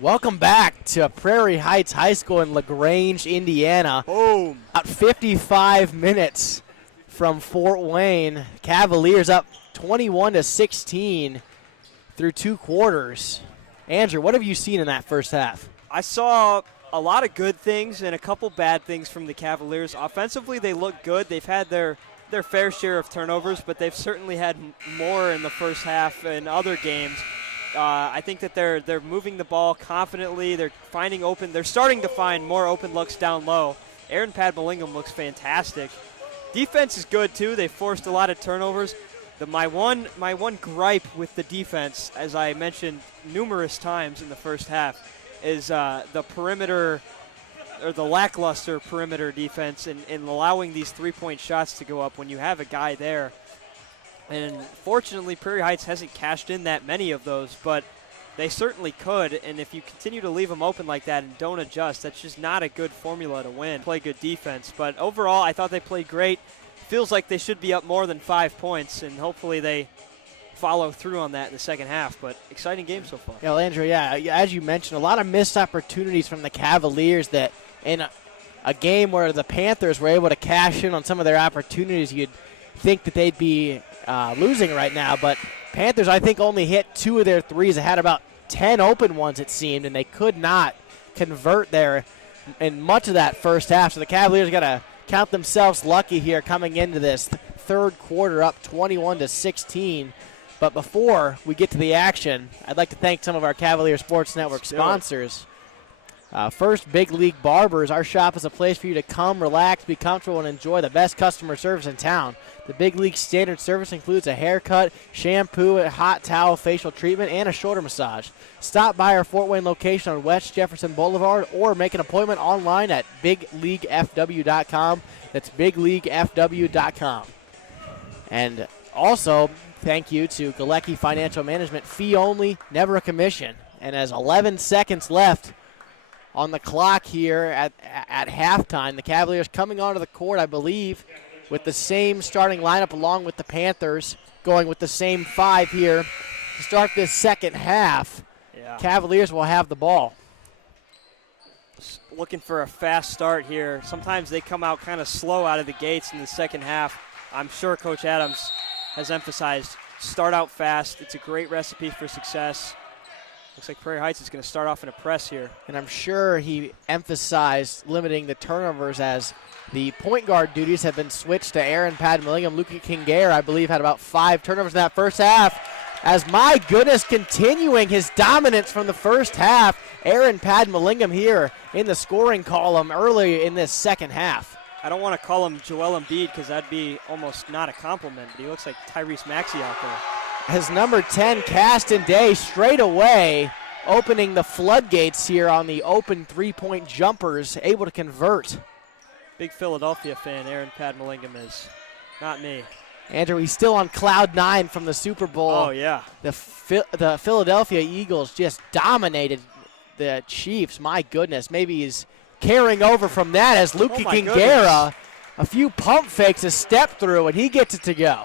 Welcome back to Prairie Heights High School in LaGrange, Indiana. Boom. About 55 minutes from Fort Wayne. Cavaliers up 21-16 through 2 quarters. Andrew, what have you seen in that first half? I saw a lot of good things and a couple bad things from the Cavaliers. Offensively, they look good. They've had their fair share of turnovers, but they've certainly had more in the first half in other games. I think that they're moving the ball confidently. They're starting to find more open looks down low. Aaron Padmalingam looks fantastic. Defense is good too. They forced a lot of turnovers. My one gripe with the defense, as I mentioned numerous times in the first half, is the perimeter, or the lackluster perimeter defense in allowing these 3-point shots to go up when you have a guy there. And fortunately, Prairie Heights hasn't cashed in that many of those, but they certainly could. And if you continue to leave them open like that and don't adjust, that's just not a good formula to win. Play good defense. But overall, I thought they played great. Feels like they should be up more than 5 points, and hopefully they follow through on that in the second half. But exciting game so far. Yeah, well, Andrew, as you mentioned, a lot of missed opportunities from the Cavaliers that in a game where the Panthers were able to cash in on some of their opportunities, you'd think that they'd be losing right now, but Panthers, I think, only hit 2 of their threes. They had about 10 open ones, it seemed, and they could not convert there in much of that first half. So the Cavaliers got to count themselves lucky here coming into this third quarter, up 21-16. But before we get to the action, I'd like to thank some of our Cavalier Sports Network sponsors. First, Big League Barbers. Our shop is a place for you to come, relax, be comfortable, and enjoy the best customer service in town. The Big League standard service includes a haircut, shampoo, a hot towel, facial treatment, and a shoulder massage. Stop by our Fort Wayne location on West Jefferson Boulevard or make an appointment online at bigleaguefw.com. That's bigleaguefw.com. And also, thank you to Galecki Financial Management. Fee only, never a commission. And as 11 seconds left on the clock here at halftime, the Cavaliers coming onto the court, I believe, with the same starting lineup along with the Panthers, going with the same 5 here to start this second half. Yeah. Cavaliers will have the ball. Looking for a fast start here. Sometimes they come out kind of slow out of the gates in the second half. I'm sure Coach Adams has emphasized start out fast. It's a great recipe for success. Looks like Prairie Heights is going to start off in a press here. And I'm sure he emphasized limiting the turnovers as the point guard duties have been switched to Aaron Padmalingam. Luca Kingare, I believe, had about 5 turnovers in that first half. As, my goodness, continuing his dominance from the first half, Aaron Padmalingam here in the scoring column early in this second half. I don't want to call him Joel Embiid because that'd be almost not a compliment, but he looks like Tyrese Maxey out there. His number 10, Caston Day, straight away opening the floodgates here on the open 3-point jumpers, able to convert. Big Philadelphia fan, Aaron Padmalingam is. Not me. Andrew, he's still on cloud 9 from the Super Bowl. Oh, yeah. The Philadelphia Eagles just dominated the Chiefs. My goodness, maybe he's carrying over from that as Luca Kingara, a few pump fakes, a step through, and he gets it to go.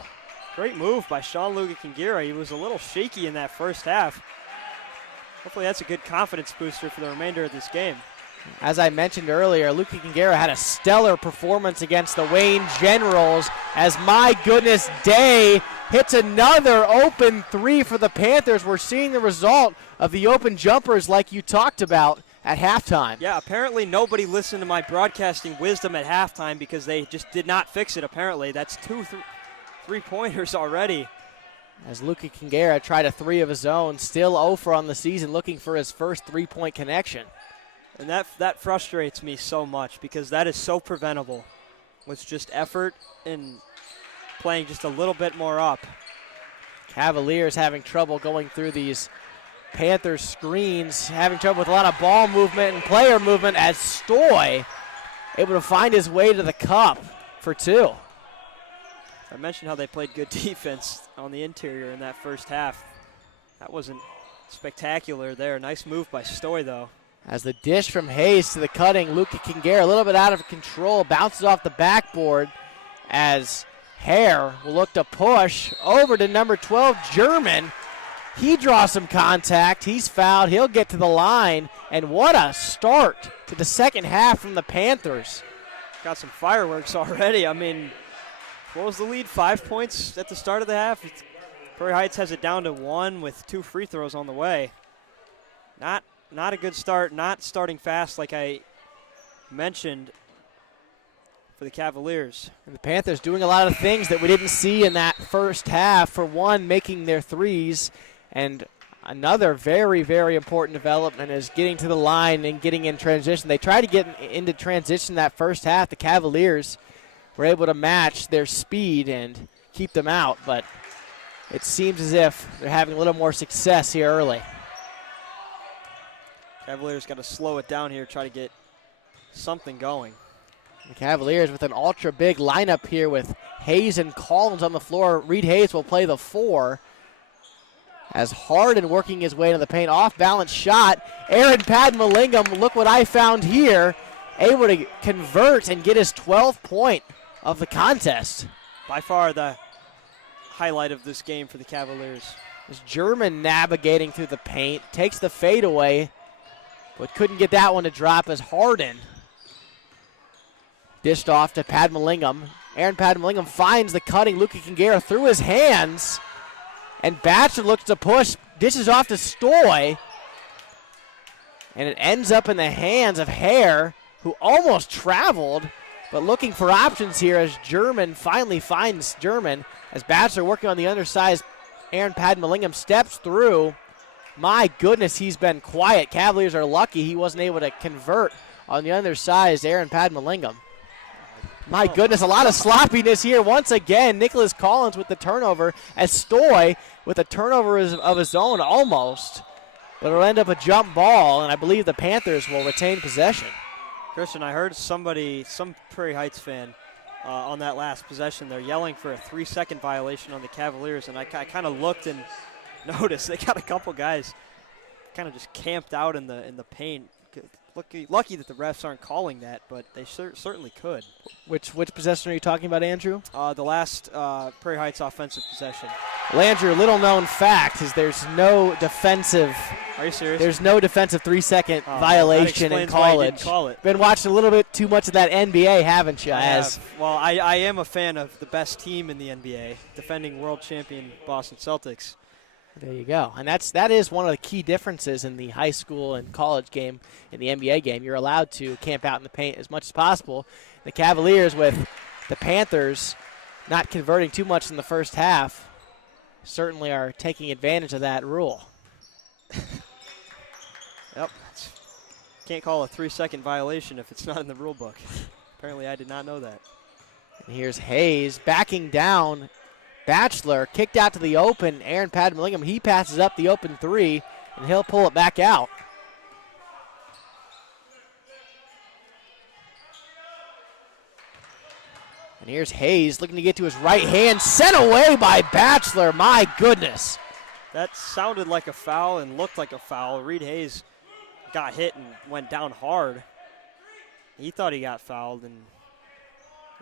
Great move by Sean Luca Kingara. He was a little shaky in that first half. Hopefully that's a good confidence booster for the remainder of this game. As I mentioned earlier, Luca Kingara had a stellar performance against the Wayne Generals as, my goodness, Day hits another open 3 for the Panthers. We're seeing the result of the open jumpers like you talked about at halftime. Yeah, apparently nobody listened to my broadcasting wisdom at halftime because they just did not fix it, apparently. That's 2 3-pointers already. As Luca Kingara tried a 3 of his own, still 0 for on the season, looking for his first 3-point connection. And that frustrates me so much because that is so preventable with just effort and playing just a little bit more up. Cavaliers having trouble going through these Panthers screens, having trouble with a lot of ball movement and player movement as Stoy able to find his way to the cup for 2. I mentioned how they played good defense on the interior in that first half. That wasn't spectacular there. Nice move by Stoy, though. As the dish from Hayes to the cutting, Luca Kingara a little bit out of control, bounces off the backboard as Hare will look to push over to number 12, German. He draws some contact. He's fouled. He'll get to the line. And what a start to the second half from the Panthers. Got some fireworks already. I mean, what was the lead? 5 points at the start of the half? Prairie Heights has it down to 1 with 2 free throws on the way. Not a good start. Not starting fast like I mentioned for the Cavaliers. And the Panthers doing a lot of things that we didn't see in that first half. For one, making their threes. And another very, very important development is getting to the line and getting in transition. They tried to get into transition that first half. The Cavaliers were able to match their speed and keep them out. But it seems as if they're having a little more success here early. Cavaliers got to slow it down here, try to get something going. The Cavaliers with an ultra big lineup here with Hayes and Collins on the floor. Reed Hayes will play the 4. As Harden working his way into the paint. Off balance shot. Aaron Padmalingam, look what I found here. Able to convert and get his 12th point of the contest. By far the highlight of this game for the Cavaliers. This German navigating through the paint. Takes the fadeaway, but couldn't get that one to drop as Harden dished off to Padmalingam. Aaron Padmalingam finds the cutting Luka Kingera through his hands. And Batcher looks to push, dishes off to Stoy. And it ends up in the hands of Hare, who almost traveled, but looking for options here as German finally finds German. As Batcher working on the undersized, Aaron Padmalingam steps through. My goodness, he's been quiet. Cavaliers are lucky he wasn't able to convert on the undersized Aaron Padmalingam. My goodness, a lot of sloppiness here. Once again, Nicholas Collins with the turnover as Stoy with a turnover of his own almost. But it'll end up a jump ball, and I believe the Panthers will retain possession. Christian, I heard some Prairie Heights fan on that last possession, they're yelling for a 3-second violation on the Cavaliers, and I kind of looked and noticed they got a couple guys kind of just camped out in the paint. Lucky that the refs aren't calling that, but they certainly could. Which possession are you talking about, Andrew? The last Prairie Heights offensive possession. Well, Andrew, little known fact is there's no defensive. Are you serious? There's no defensive 3-second violation in college. Why I didn't call it. Been watching a little bit too much of that NBA, haven't you? Well, I am a fan of the best team in the NBA, defending world champion Boston Celtics. There you go. And that is one of the key differences in the high school and college game, in the NBA game. You're allowed to camp out in the paint as much as possible. The Cavaliers, with the Panthers not converting too much in the first half, certainly are taking advantage of that rule. Yep. Can't call a 3-second violation if it's not in the rule book. Apparently I did not know that. And here's Hayes backing down. Batchelor kicked out to the open. Aaron Padmalingam, he passes up the open 3, and he'll pull it back out. And here's Hayes looking to get to his right hand. Sent away by Batchelor. My goodness. That sounded like a foul and looked like a foul. Reed Hayes got hit and went down hard. He thought he got fouled, and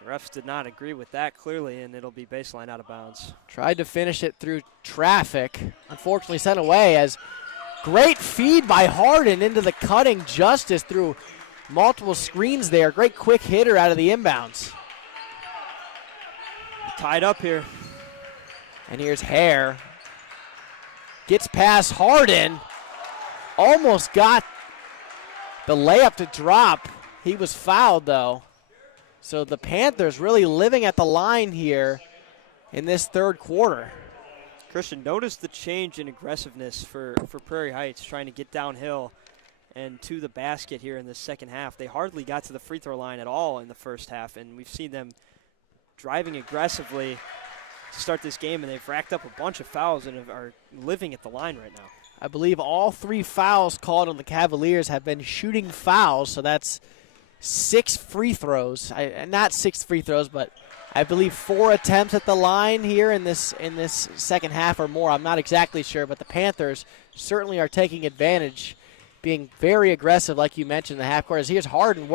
the refs did not agree with that clearly, and it'll be baseline out of bounds. Tried to finish it through traffic. Unfortunately sent away as great feed by Harden into the cutting Justice through multiple screens there. Great quick hitter out of the inbounds. Tied up here. And here's Hare. Gets past Harden. Almost got the layup to drop. He was fouled, though. So the Panthers really living at the line here in this third quarter. Christian, notice the change in aggressiveness for Prairie Heights trying to get downhill and to the basket here in the second half. They hardly got to the free throw line at all in the first half, and we've seen them driving aggressively to start this game, and they've racked up a bunch of fouls and are living at the line right now. I believe all 3 fouls called on the Cavaliers have been shooting fouls, so that's 6 free throws. Not 6 free throws, but I believe 4 attempts at the line here in this second half or more. I'm not exactly sure, but the Panthers certainly are taking advantage, being very aggressive, like you mentioned, in the half court. As here's Harden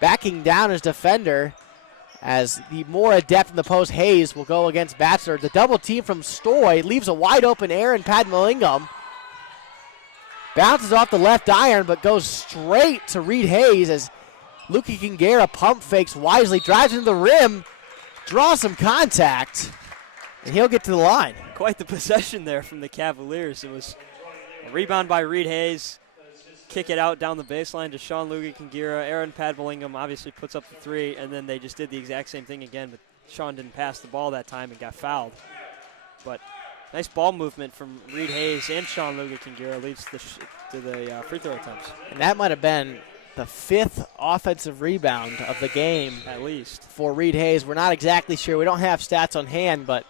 backing down his defender As the more adept in the post, Hayes will go against Batchelor. The double team from Stoy leaves a wide open Aaron Padmalingham. Bounces off the left iron, but goes straight to Reed Hayes as Luki Kingera pump fakes wisely, drives into the rim, draws some contact, and he'll get to the line. Quite the possession there from the Cavaliers. It was a rebound by Reed Hayes, kick it out down the baseline to Sean Luki Kingera. Aaron Padmalingham obviously puts up the three, and then they just did the exact same thing again, but Sean didn't pass the ball that time and got fouled. But nice ball movement from Reed Hayes and Sean Luki Kingera leads to the free throw attempts. And that might have been the 5th offensive rebound of the game. At least. For Reed Hayes. We're not exactly sure. We don't have stats on hand, but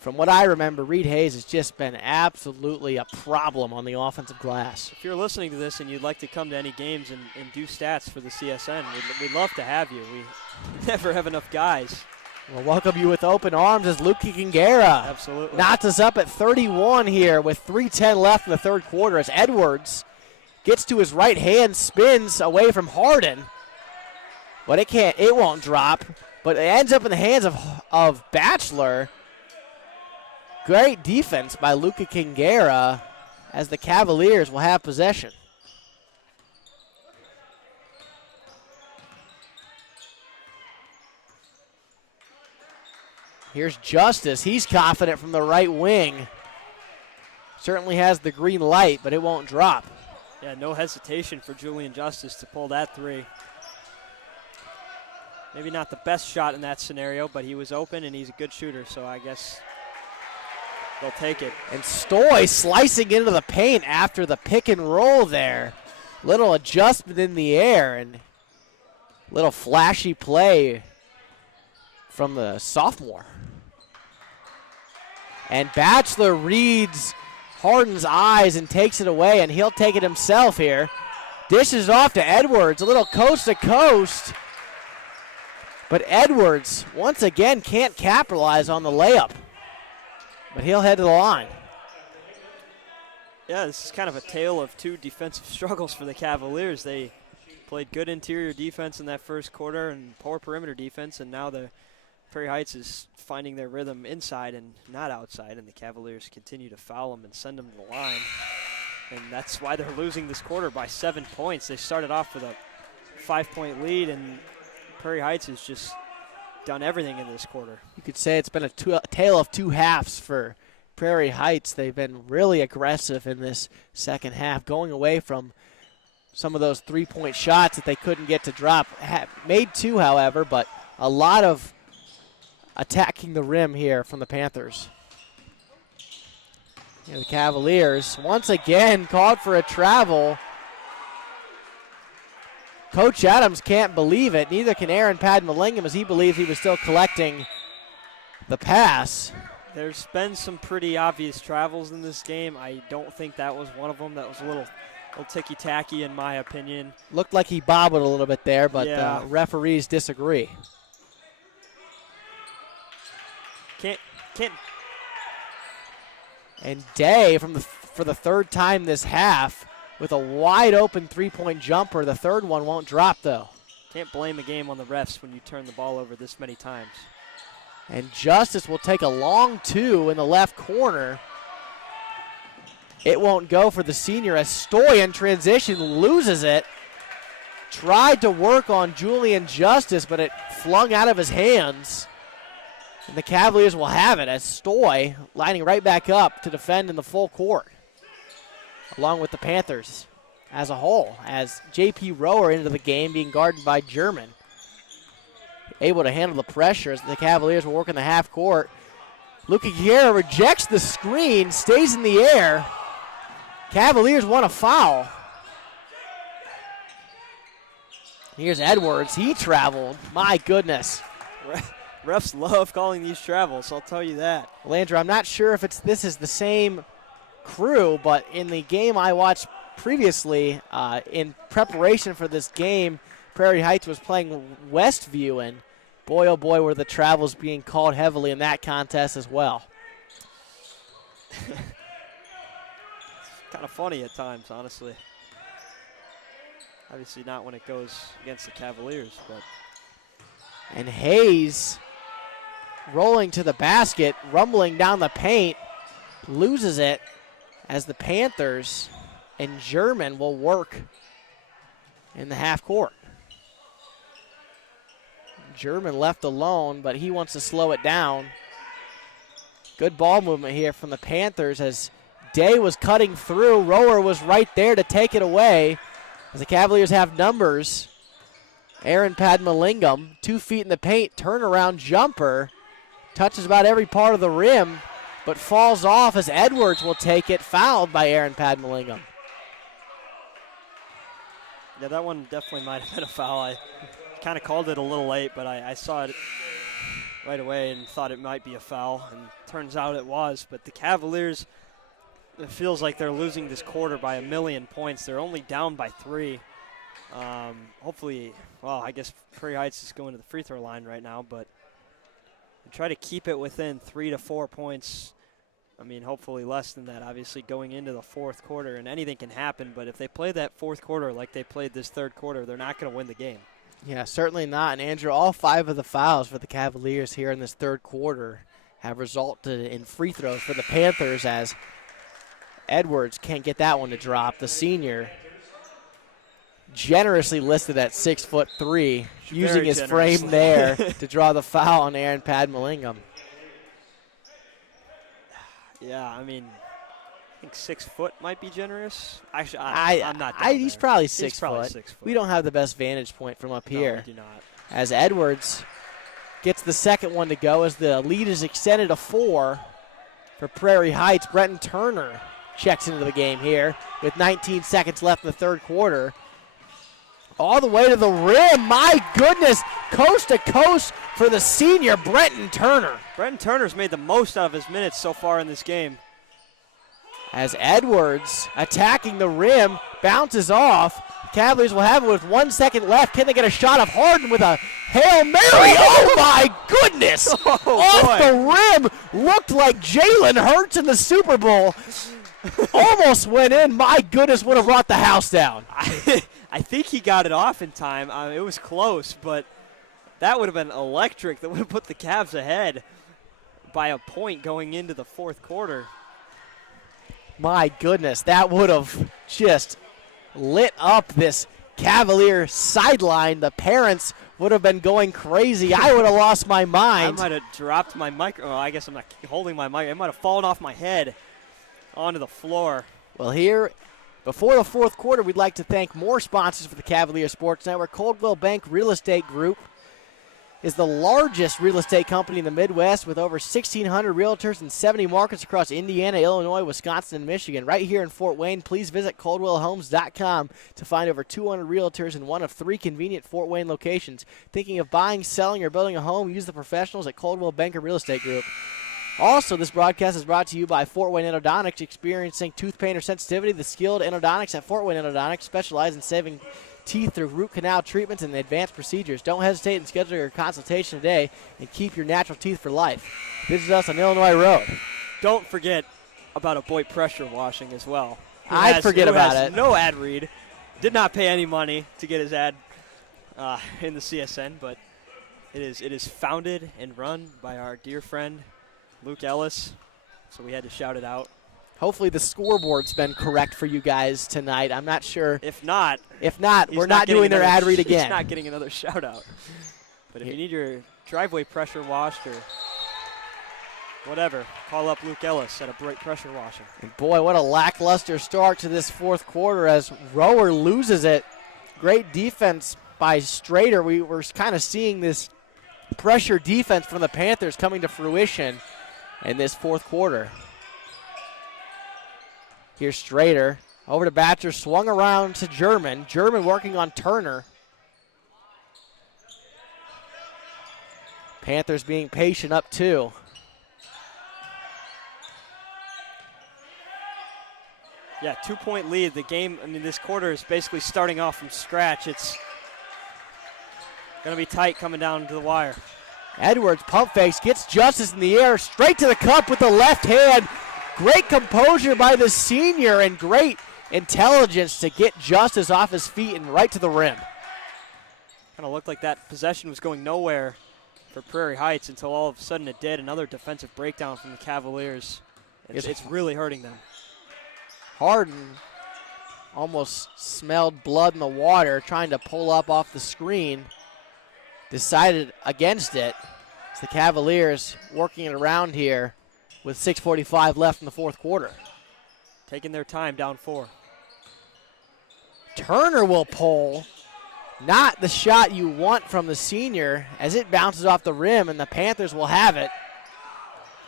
from what I remember, Reed Hayes has just been absolutely a problem on the offensive glass. If you're listening to this and you'd like to come to any games and do stats for the CSN, we'd love to have you. We never have enough guys. We'll welcome you with open arms as Luki Kingera Absolutely knocks us up at 31 here with 3:10 left in the third quarter as Edwards gets to his right hand, spins away from Harden. But it won't drop. But it ends up in the hands of Batchelor. Great defense by Luki Kingera as the Cavaliers will have possession. Here's Justice. He's confident from the right wing. Certainly has the green light, but it won't drop. Yeah, no hesitation for Julian Justice to pull that three. Maybe not the best shot in that scenario, but he was open and he's a good shooter, so I guess they'll take it. And Stoy slicing into the paint after the pick and roll there. Little adjustment in the air and little flashy play from the sophomore. And Batchelor reads Harden's eyes and takes it away, and he'll take it himself here. Dishes off to Edwards, a little coast to coast. But Edwards, once again, can't capitalize on the layup. But he'll head to the line. Yeah, this is kind of a tale of two defensive struggles for the Cavaliers. They played good interior defense in that first quarter and poor perimeter defense, and now the Prairie Heights is finding their rhythm inside and not outside, and the Cavaliers continue to foul them and send them to the line. And that's why they're losing this quarter by 7 points. They started off with a 5-point lead, and Prairie Heights has just done everything in this quarter. You could say it's been a tale of two halves for Prairie Heights. They've been really aggressive in this second half, going away from some of those three-point shots that they couldn't get to drop. Made two, however, but a lot of attacking the rim here from the Panthers. Here the Cavaliers once again called for a travel. Coach Adams can't believe it. Neither can Aaron Padmalingham, as he believes he was still collecting the pass. There's been some pretty obvious travels in this game. I don't think that was one of them. That was a little ticky-tacky in my opinion. Looked like he bobbled a little bit there, but yeah. Referees disagree. Can't. And Day for the third time this half with a wide open three-point jumper. The third one won't drop though. Can't blame a game on the refs when you turn the ball over this many times. And Justice will take a long two in the left corner. It won't go for the senior as Stoy in transition loses it. Tried to work on Julian Justice, but it flung out of his hands. And the Cavaliers will have it as Stoy lining right back up to defend in the full court, along with the Panthers as a whole, as J.P. Rower into the game being guarded by German. Able to handle the pressure as the Cavaliers will work in the half court. Luki Kingera rejects the screen, stays in the air. Cavaliers want a foul. Here's Edwards. He traveled. My goodness. Refs love calling these travels, I'll tell you that. Well, Andrew, I'm not sure if this is the same crew, but in the game I watched previously, in preparation for this game, Prairie Heights was playing Westview, and boy, oh boy, were the travels being called heavily in that contest as well. It's kind of funny at times, honestly. Obviously not when it goes against the Cavaliers, but And Hayes rolling to the basket, rumbling down the paint, loses it as the Panthers and German will work in the half court. German left alone, but he wants to slow it down. Good ball movement here from the Panthers as Day was cutting through. Rower was right there to take it away as the Cavaliers have numbers. Aaron Padmalingam, 2 feet in the paint, turnaround jumper. Touches about every part of the rim, but falls off as Edwards will take it, fouled by Aaron Padmalingam. Yeah, that one definitely might have been a foul. I kind of called it a little late, but I saw it right away and thought it might be a foul, and turns out it was. But the Cavaliers, it feels like they're losing this quarter by 1,000,000 points. They're only down by 3. Hopefully, well, I guess Prairie Heights is going to the free throw line right now, but try to keep it within 3 to 4 points. I mean, hopefully less than that, obviously, going into the fourth quarter, and anything can happen. But if they play that fourth quarter like they played this third quarter, they're not going to win the game. Yeah, certainly not. And, Andrew, all 5 of the fouls for the Cavaliers here in this third quarter have resulted in free throws for the Panthers as Edwards can't get that one to drop. The senior generously listed at 6'3", using his frame there to draw the foul on Aaron Padmalingam. Yeah, I mean, I think 6 foot might be generous. Actually, I'm not. He's probably 6 He's probably foot. 6 foot. We don't have the best vantage point from up here. No, we do not. As Edwards gets the second one to go as the lead is extended to 4 for Prairie Heights. Brenton Turner checks into the game here with 19 seconds left in the third quarter. All the way to the rim. My goodness, coast to coast for the senior, Brenton Turner. Brenton Turner's made the most out of his minutes so far in this game. As Edwards attacking the rim, bounces off. Cavaliers will have it with 1 second left. Can they get a shot of Harden with a Hail Mary? Oh, my goodness. Off the rim. Looked like Jalen Hurts in the Super Bowl. Almost went in. My goodness, would have brought the house down. I think he got it off in time. It was close, but that would have been electric. That would have put the Cavs ahead by a point going into the fourth quarter. My goodness, that would have just lit up this Cavalier sideline. The parents would have been going crazy. I would have lost my mind. I might have dropped my mic. Oh, I guess I'm not holding my mic. It might have fallen off my head onto the floor. Well, here, before the fourth quarter, we'd like to thank more sponsors for the Cavalier Sports Network. Coldwell Bank Real Estate Group is the largest real estate company in the Midwest with over 1,600 realtors in 70 markets across Indiana, Illinois, Wisconsin, and Michigan. Right here in Fort Wayne, please visit ColdwellHomes.com to find over 200 realtors in one of 3 convenient Fort Wayne locations. Thinking of buying, selling, or building a home? Use the professionals at Coldwell Banker Real Estate Group. Also, this broadcast is brought to you by Fort Wayne Endodontics. Experiencing tooth pain or sensitivity, the skilled endodontics at Fort Wayne Endodontics specialize in saving teeth through root canal treatments and advanced procedures. Don't hesitate and schedule your consultation today and keep your natural teeth for life. Visit us on Illinois Road. Don't forget about a Boy Pressure Washing as well. I'd forget about it. No ad read. Did not pay any money to get his ad in the CSN, but it is founded and run by our dear friend Luke Ellis, so we had to shout it out. Hopefully the scoreboard's been correct for you guys tonight. I'm not sure. If not, we're not doing their ad read again. He's not getting another shout out. But if you need your driveway pressure washed or whatever, call up Luke Ellis at a Bright Pressure Washing. And boy, what a lackluster start to this fourth quarter as Rower loses it. Great defense by Strader. We were kind of seeing this pressure defense from the Panthers coming to fruition in this fourth quarter. Here's Strader. Over to Batcher. Swung around to German. German working on Turner. Panthers being patient, up 2. Yeah, 2-point lead. The game, this quarter is basically starting off from scratch. It's going to be tight coming down to the wire. Edwards, pump fakes, gets Justice in the air, straight to the cup with the left hand. Great composure by the senior and great intelligence to get Justice off his feet and right to the rim. Kind of looked like that possession was going nowhere for Prairie Heights until all of a sudden it did. Another defensive breakdown from the Cavaliers. It's really hurting them. Harden almost smelled blood in the water trying to pull up off the screen. Decided against it. It's the Cavaliers working it around here with 6:45 left in the fourth quarter. Taking their time, down 4. Turner will pull. Not the shot you want from the senior as it bounces off the rim, and the Panthers will have it.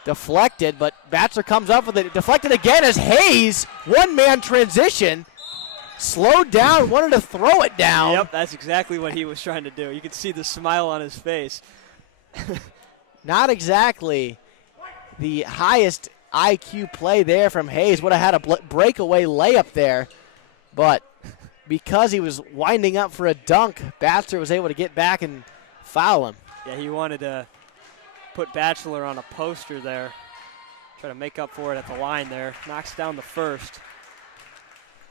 Deflected, but Batchelor comes up with it. Deflected again as Hayes, one-man transition, slowed down, wanted to throw it down. Yep, that's exactly what he was trying to do. You could see the smile on his face. Not exactly the highest IQ play there from Hayes. Would have had a breakaway layup there, but because he was winding up for a dunk, Batchelor was able to get back and foul him. Yeah, he wanted to put Batchelor on a poster there. Try to make up for it at the line there. Knocks down the first.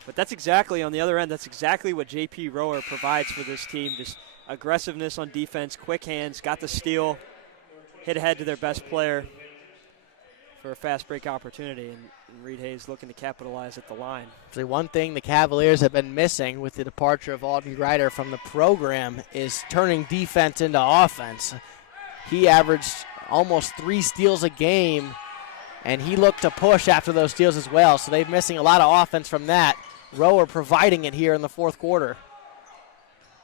But that's exactly, on the other end, that's exactly what J.P. Rower provides for this team. Just aggressiveness on defense, quick hands, got the steal, hit ahead to their best player for a fast break opportunity. And Reed Hayes looking to capitalize at the line. So one thing the Cavaliers have been missing with the departure of Audrey Ryder from the program is turning defense into offense. He averaged almost 3 steals a game, and he looked to push after those steals as well. So they're missing a lot of offense from that. Rower providing it here in the fourth quarter.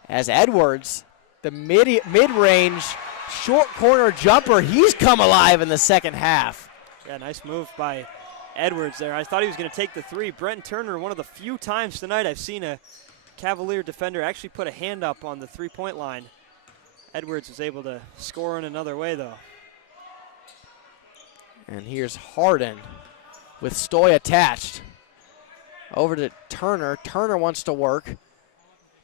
As Edwards, the mid-range short corner jumper, he's come alive in the second half. Yeah, nice move by Edwards there. I thought he was going to take the 3. Brent Turner, one of the few times tonight I've seen a Cavalier defender actually put a hand up on the three-point line. Edwards was able to score in another way, though. And here's Harden with Stoy attached. Over to Turner. Turner wants to work.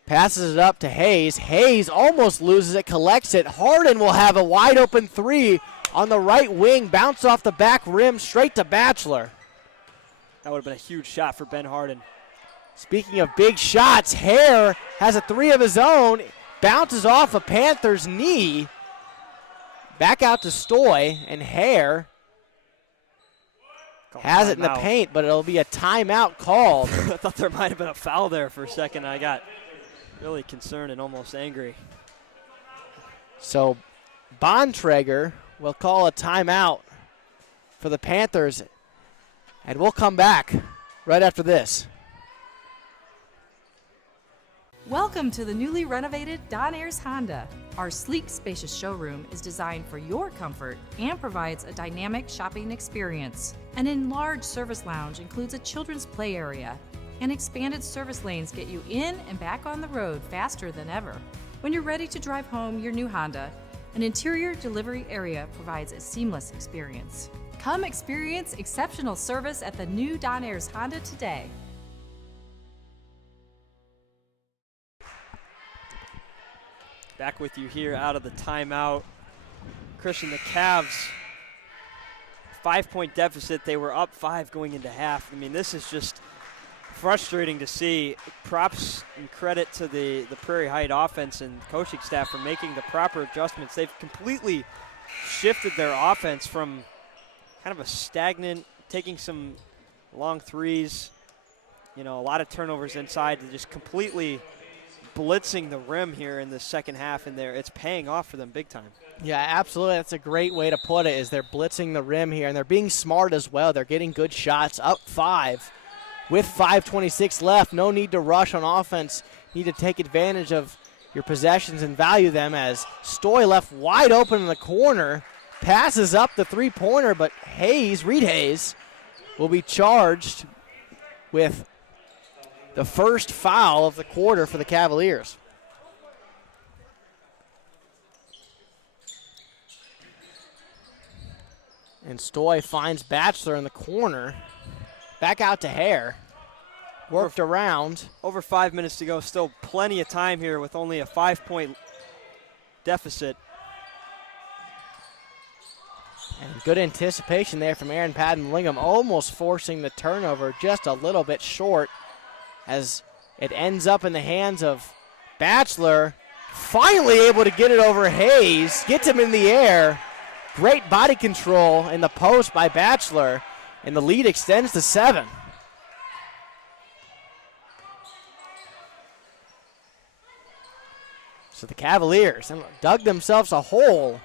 Passes it up to Hayes. Hayes almost loses it, collects it. Harden will have a wide open 3 on the right wing. Bounce off the back rim straight to Batchelor. That would have been a huge shot for Ben Harden. Speaking of big shots, Hare has a 3 of his own. Bounces off a Panther's knee. Back out to Stoy, and Hare has it in the paint, but it'll be a timeout called. I thought there might have been a foul there for a second. I got really concerned and almost angry. So Bontrager will call a timeout for the Panthers, and we'll come back right after this. Welcome to the newly renovated Don Ayers Honda. Our sleek, spacious showroom is designed for your comfort and provides a dynamic shopping experience. An enlarged service lounge includes a children's play area, and expanded service lanes get you in and back on the road faster than ever. When you're ready to drive home your new Honda, an interior delivery area provides a seamless experience. Come experience exceptional service at the new Don Ayers Honda today. Back with you here out of the timeout. Christian, the Cavs, 5-point deficit. They were up 5 going into half. I mean, this is just frustrating to see. Props and credit to the Prairie Height offense and coaching staff for making the proper adjustments. They've completely shifted their offense from kind of a stagnant, taking some long threes, a lot of turnovers inside, to just completely blitzing the rim here in the second half, and it's paying off for them big time. Yeah, absolutely. That's a great way to put it, is they're blitzing the rim here, and they're being smart as well. They're getting good shots, up 5 with 5:26 left. No need to rush on offense. Need to take advantage of your possessions and value them, as Stoy left wide open in the corner, passes up the three-pointer, but Reed Hayes, will be charged with the first foul of the quarter for the Cavaliers. And Stoy finds Batchelor in the corner. Back out to Hare. Worked around. Over 5 minutes to go. Still plenty of time here with only a 5-point deficit. And good anticipation there from Aaron Patton-Lingham, almost forcing the turnover just a little bit short, as it ends up in the hands of Batchelor. finally able to get it over Hayes, gets him in the air. Great body control in the post by Batchelor, and the lead extends to 7. So the Cavaliers dug themselves a hole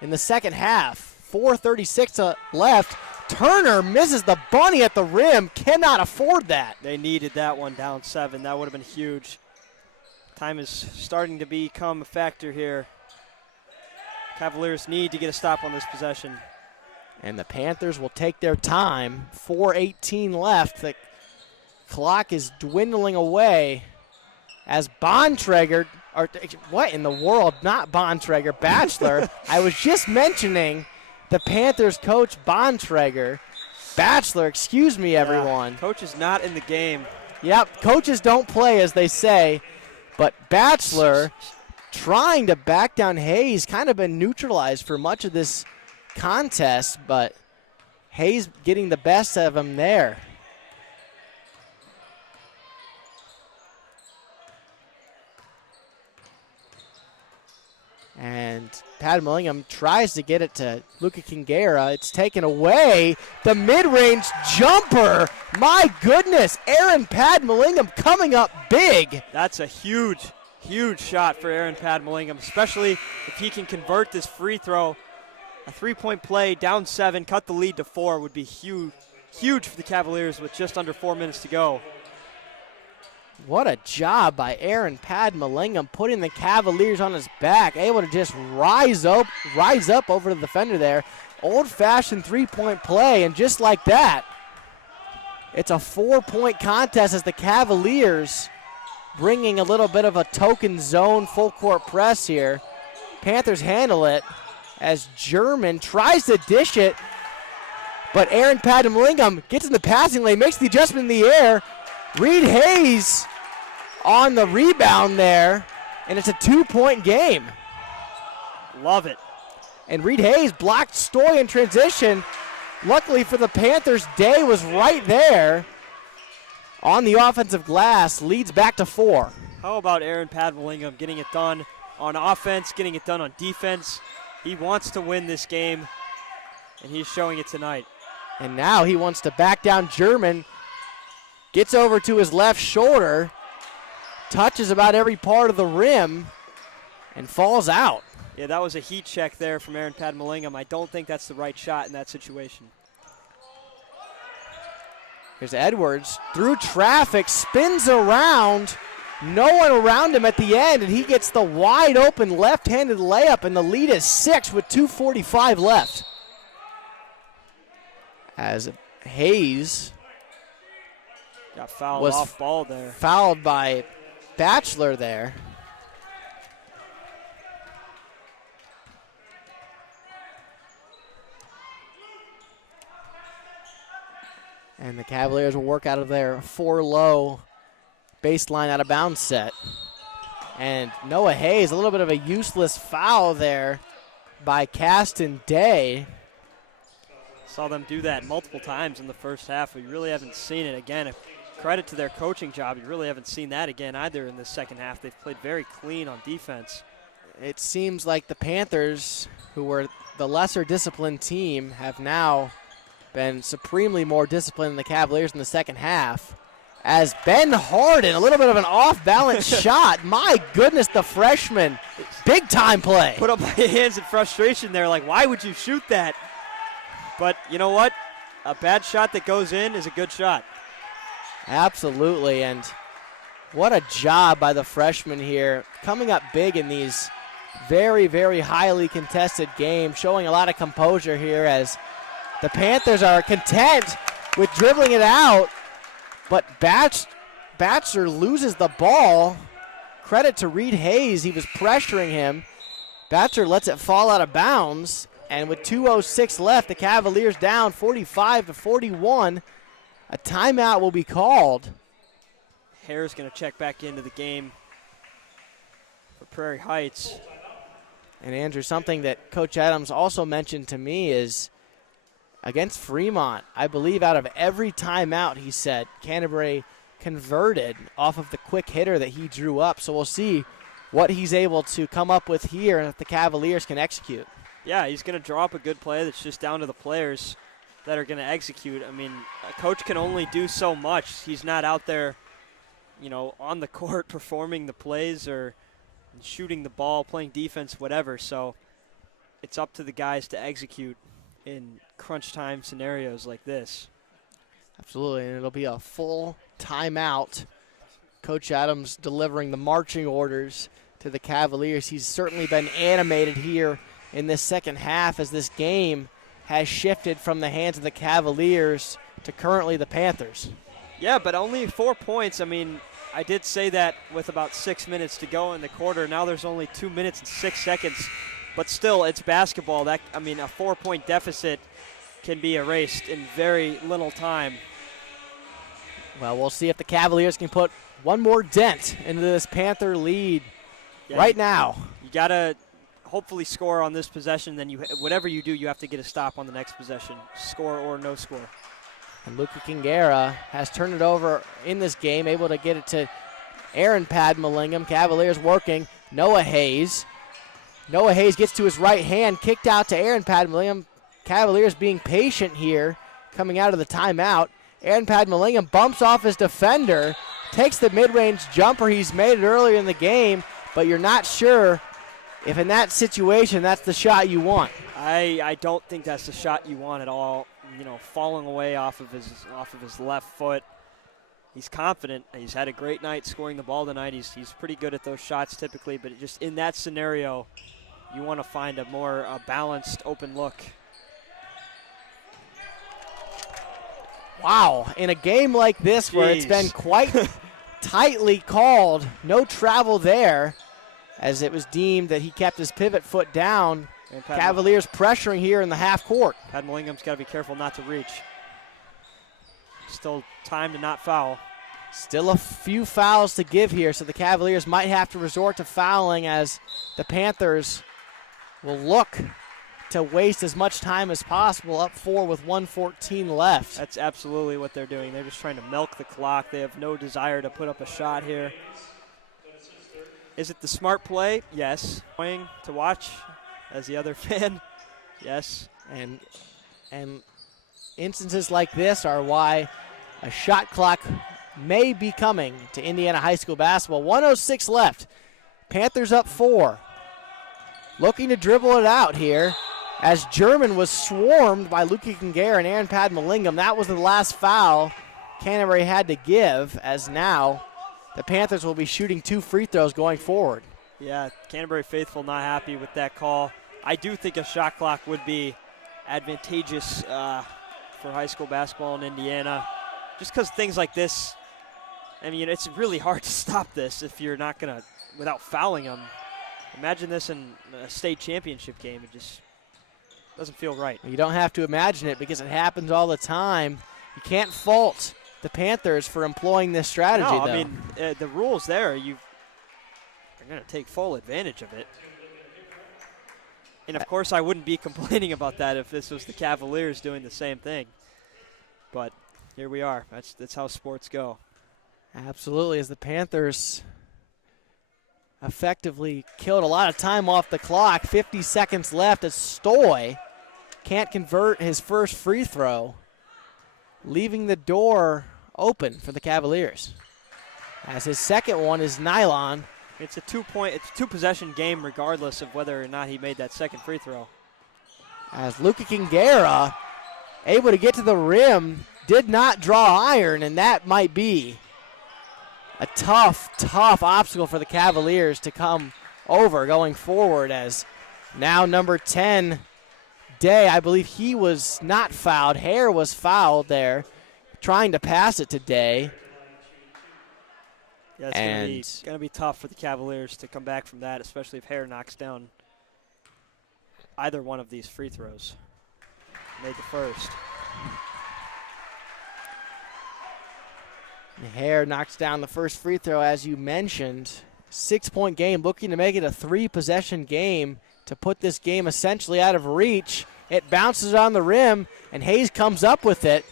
in the second half. 4:36 left. Turner misses the bunny at the rim. Cannot afford that. They needed that one down 7. That would have been huge. Time is starting to become a factor here. Cavaliers need to get a stop on this possession. And the Panthers will take their time. 4:18 left. The clock is dwindling away as Bontrager, or what in the world? Not Bontrager, Batchelor. I was just mentioning the Panthers coach Bontrager. Batchelor, excuse me, everyone. Coach is not in the game. Yep, coaches don't play, as they say. But Batchelor trying to back down Hayes, kind of been neutralized for much of this contest, but Hayes getting the best of him there. And Pat Millingham tries to get it to Luca Kingera. It's taken away. The mid-range jumper. My goodness, Aaron Pat Millingham coming up big. That's a huge, huge shot for Aaron Pat Millingham, especially if he can convert this free throw. A 3-point play, down 7, cut the lead to 4 would be huge, huge for the Cavaliers with just under 4 minutes to go. What a job by Aaron Pad Millingham, putting the Cavaliers on his back, able to just rise up over the defender there. Old-fashioned three-point play, and just like that, it's a 4-point contest as the Cavaliers bringing a little bit of a token zone full-court press here. Panthers handle it as German tries to dish it, but Aaron Pad Millingham gets in the passing lane, makes the adjustment in the air. Reed Hayes on the rebound there, and it's a 2-point game. Love it. And Reed Hayes blocked Stoy in transition. Luckily for the Panthers, Day was right there on the offensive glass, leads back to 4. How about Aaron Pad Millingham getting it done on offense, getting it done on defense? He wants to win this game, and he's showing it tonight. And now he wants to back down German. Gets over to his left shoulder, touches about every part of the rim, and falls out. Yeah, that was a heat check there from Aaron Pad Millingham. I don't think that's the right shot in that situation. Here's Edwards through traffic, spins around. No one around him at the end, and he gets the wide open left-handed layup, and the lead is 6 with 2:45 left. As Hayes got fouled was off ball there. Fouled by Batchelor there. And the Cavaliers will work out of their 4-low baseline out of bounds set. And Noah Hayes, a little bit of a useless foul there by Caston Day. Saw them do that multiple times in the first half. We really haven't seen it again. Credit to their coaching job. You really haven't seen that again either in the second half. They've played very clean on defense. It seems like the Panthers, who were the lesser disciplined team, have now been supremely more disciplined than the Cavaliers in the second half. As Ben Harden, a little bit of an off-balance shot. My goodness, the freshman. Big-time play. Put up my hands in frustration there, like, why would you shoot that? But you know what? A bad shot that goes in is a good shot. Absolutely, and what a job by the freshman here, coming up big in these very, very highly contested games, showing a lot of composure here as the Panthers are content with dribbling it out, but Batchelor loses the ball. Credit to Reed Hayes, he was pressuring him. Batchelor lets it fall out of bounds, and with 2:06 left, the Cavaliers down 45-41. A timeout will be called. Hare's going to check back into the game for Prairie Heights. And Andrew, something that Coach Adams also mentioned to me is against Fremont, I believe out of every timeout, he said, Canterbury converted off of the quick hitter that he drew up. So we'll see what he's able to come up with here and if the Cavaliers can execute. Yeah, he's going to draw up a good play that's just down to the players that are going to execute. I mean, a coach can only do so much. He's not out there, on the court performing the plays or shooting the ball, playing defense, whatever. So it's up to the guys to execute in crunch time scenarios like this. Absolutely, and it'll be a full timeout. Coach Adams delivering the marching orders to the Cavaliers. He's certainly been animated here in this second half as this game has shifted from the hands of the Cavaliers to currently the Panthers. Yeah, but only 4 points. I mean, I did say that with about 6 minutes to go in the quarter. Now there's only 2 minutes and 6 seconds. But still, it's basketball. A 4-point deficit can be erased in very little time. Well, we'll see if the Cavaliers can put one more dent into this Panther lead right now. You got to hopefully score on this possession. Then whatever you do, you have to get a stop on the next possession, score or no score. And Luka Kingera has turned it over in this game, able to get it to Aaron Padmalingam. Cavaliers working. Noah Hayes. Noah Hayes gets to his right hand, kicked out to Aaron Padmalingam. Cavaliers being patient here, coming out of the timeout. Aaron Padmalingam bumps off his defender, takes the mid-range jumper. He's made it earlier in the game, but you're not sure if in that situation that's the shot you want. I don't think that's the shot you want at all. Falling away off of his left foot. He's confident. He's had a great night scoring the ball tonight. He's pretty good at those shots typically, but just in that scenario, you want to find a more balanced, open look. Wow, in a game like this where it's been quite tightly called, no travel there, as it was deemed that he kept his pivot foot down. Cavaliers pressuring here in the half court. Padmalingham's got to be careful not to reach. Still time to not foul. Still a few fouls to give here, so the Cavaliers might have to resort to fouling as the Panthers will look to waste as much time as possible, up 4 with 1:14 left. That's absolutely what they're doing. They're just trying to milk the clock. They have no desire to put up a shot here. Is it the smart play? Yes. Annoying to watch as the other fan? Yes. And instances like this are why a shot clock may be coming to Indiana high school basketball. 1:06 left. Panthers up 4. Looking to dribble it out here as German was swarmed by Luka Kingera and Aaron Padmalingam. That was the last foul Canterbury had to give, as now the Panthers will be shooting 2 free throws going forward. Yeah, Canterbury faithful not happy with that call. I do think a shot clock would be advantageous for high school basketball in Indiana, just because things like this, it's really hard to stop this if you're not going to, without fouling them. Imagine this in a state championship game. It just doesn't feel right. You don't have to imagine it because it happens all the time. You can't fault the Panthers for employing this strategy, though. The rules there, you're going to take full advantage of it. And, of course, I wouldn't be complaining about that if this was the Cavaliers doing the same thing. But here we are. That's how sports go. Absolutely, as the Panthers effectively killed a lot of time off the clock. 50 seconds left as Stoy can't convert his first free throw, leaving the door open for the Cavaliers. As his second one is Nylon. It's a 2-possession game regardless of whether or not he made that second free throw. As Luka Kingera able to get to the rim, did not draw iron, and that might be a tough obstacle for the Cavaliers to come over going forward, as now number 10, Day, I believe he was not fouled. Hare was fouled there, trying to pass it to Day. Yeah, it's going to be tough for the Cavaliers to come back from that, especially if Hare knocks down either one of these free throws. Made the first. Hare knocks down the first free throw, as you mentioned. 6-point game, looking to make it a 3-possession game to put this game essentially out of reach. It bounces on the rim, and Hayes comes up with it.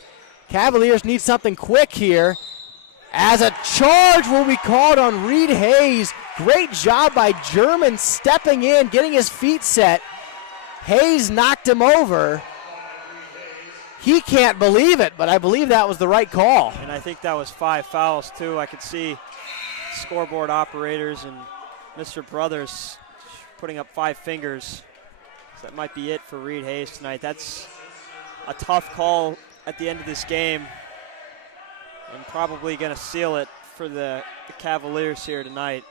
Cavaliers need something quick here, as a charge will be called on Reed Hayes. Great job by German stepping in, getting his feet set. Hayes knocked him over. He can't believe it, but I believe that was the right call. And I think that was 5 fouls, too. I could see scoreboard operators and Mr. Brothers putting up 5 fingers. So that might be it for Reed Hayes tonight. That's a tough call at the end of this game, and probably going to seal it for the Cavaliers here tonight.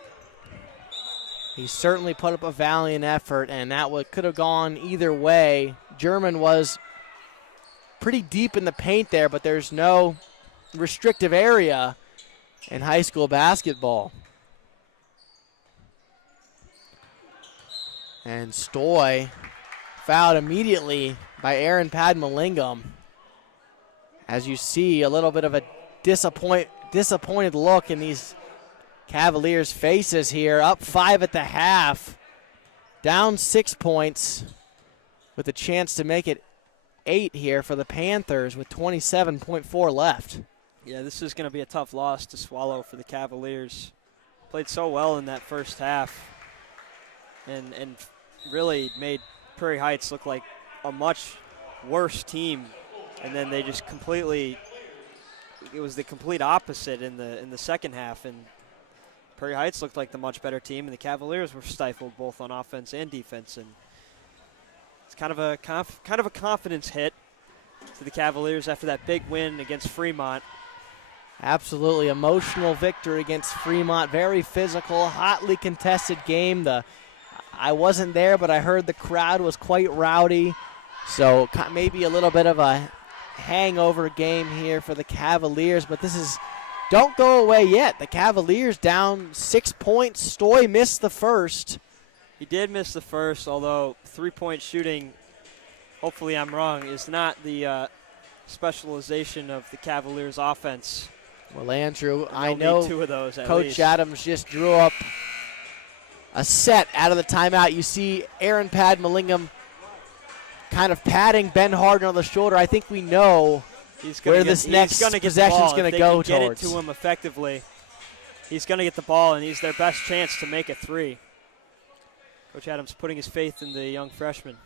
He certainly put up a valiant effort, and that could have gone either way. German was pretty deep in the paint there, but there's no restrictive area in high school basketball. And Stoy fouled immediately by Aaron Padmalingam. As you see, a little bit of a disappointed look in these Cavaliers' faces here. Up 5 at the half, down 6 points with a chance to make it 8 here for the Panthers with 27.4 left. Yeah, this is going to be a tough loss to swallow for the Cavaliers. Played so well in that first half and really made Prairie Heights look like a much worse team. And then they just completely, it was the complete opposite in the second half. And Prairie Heights looked like the much better team, and the Cavaliers were stifled both on offense and defense. And it's kind of a confidence hit to the Cavaliers after that big win against Fremont. Absolutely emotional victory against Fremont. Very physical, hotly contested game. I wasn't there, but I heard the crowd was quite rowdy. So maybe a little bit of a hangover game here for the Cavaliers, but don't go away yet. The Cavaliers down 6 points. Stoy missed the first. He did miss the first, although three-point shooting, hopefully I'm wrong, is not the specialization of the Cavaliers offense. Well, Andrew, And I they'll know need 2 of those at Coach least. Adams just drew up a set out of the timeout. You see Aaron Padmalingam kind of patting Ben Harden on the shoulder. I think we know where this next possession is going to go towards. If they can get it to him effectively, he's going to get the ball, and he's their best chance to make a 3. Coach Adams putting his faith in the young freshman.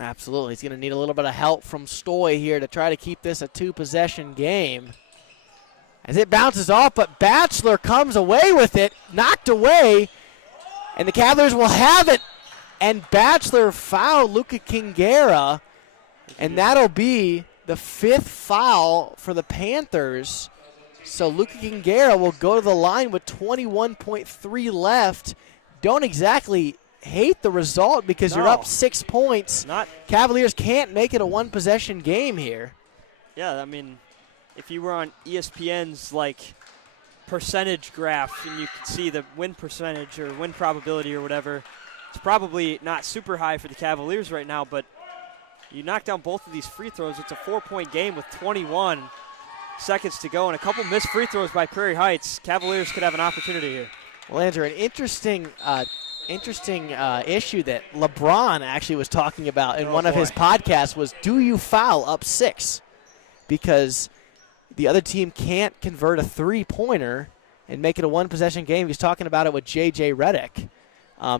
Absolutely. He's going to need a little bit of help from Stoy here to try to keep this a 2-possession game. As it bounces off, but Batchelor comes away with it, knocked away, and the Cavaliers will have it. And Batchelor fouled Luca Kingera, and that'll be the 5th foul for the Panthers. So Luca Kingera will go to the line with 21.3 left. Don't exactly hate the result because you're up 6 points. Cavaliers can't make it a 1-possession game here. Yeah, I mean, if you were on ESPN's percentage graph and you could see the win percentage or win probability or whatever, it's probably not super high for the Cavaliers right now, but you knock down both of these free throws, it's a 4-point game with 21 seconds to go and a couple missed free throws by Prairie Heights. Cavaliers could have an opportunity here. Well, Andrew, an interesting issue that LeBron actually was talking about in one of his podcasts was, do you foul up 6? Because the other team can't convert a 3-pointer and make it a 1-possession game. He's talking about it with J.J. Redick.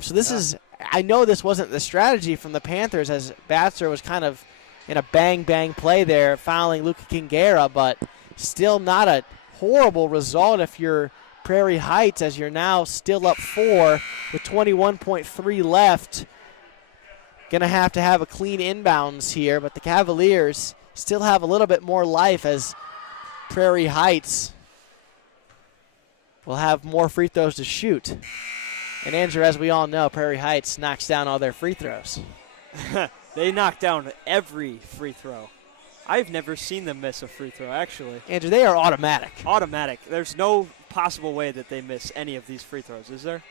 So this is, I know this wasn't the strategy from the Panthers as Batchelor was kind of in a bang-bang play there, fouling Luca Kingera, but still not a horrible result if you're Prairie Heights, as you're now still up 4 with 21.3 left. Going to have a clean inbounds here, but the Cavaliers still have a little bit more life as Prairie Heights will have more free throws to shoot. And Andrew, as we all know, Prairie Heights knocks down all their free throws. They knock down every free throw. I've never seen them miss a free throw, actually. Andrew, they are automatic. Automatic. There's no possible way that they miss any of these free throws, is there?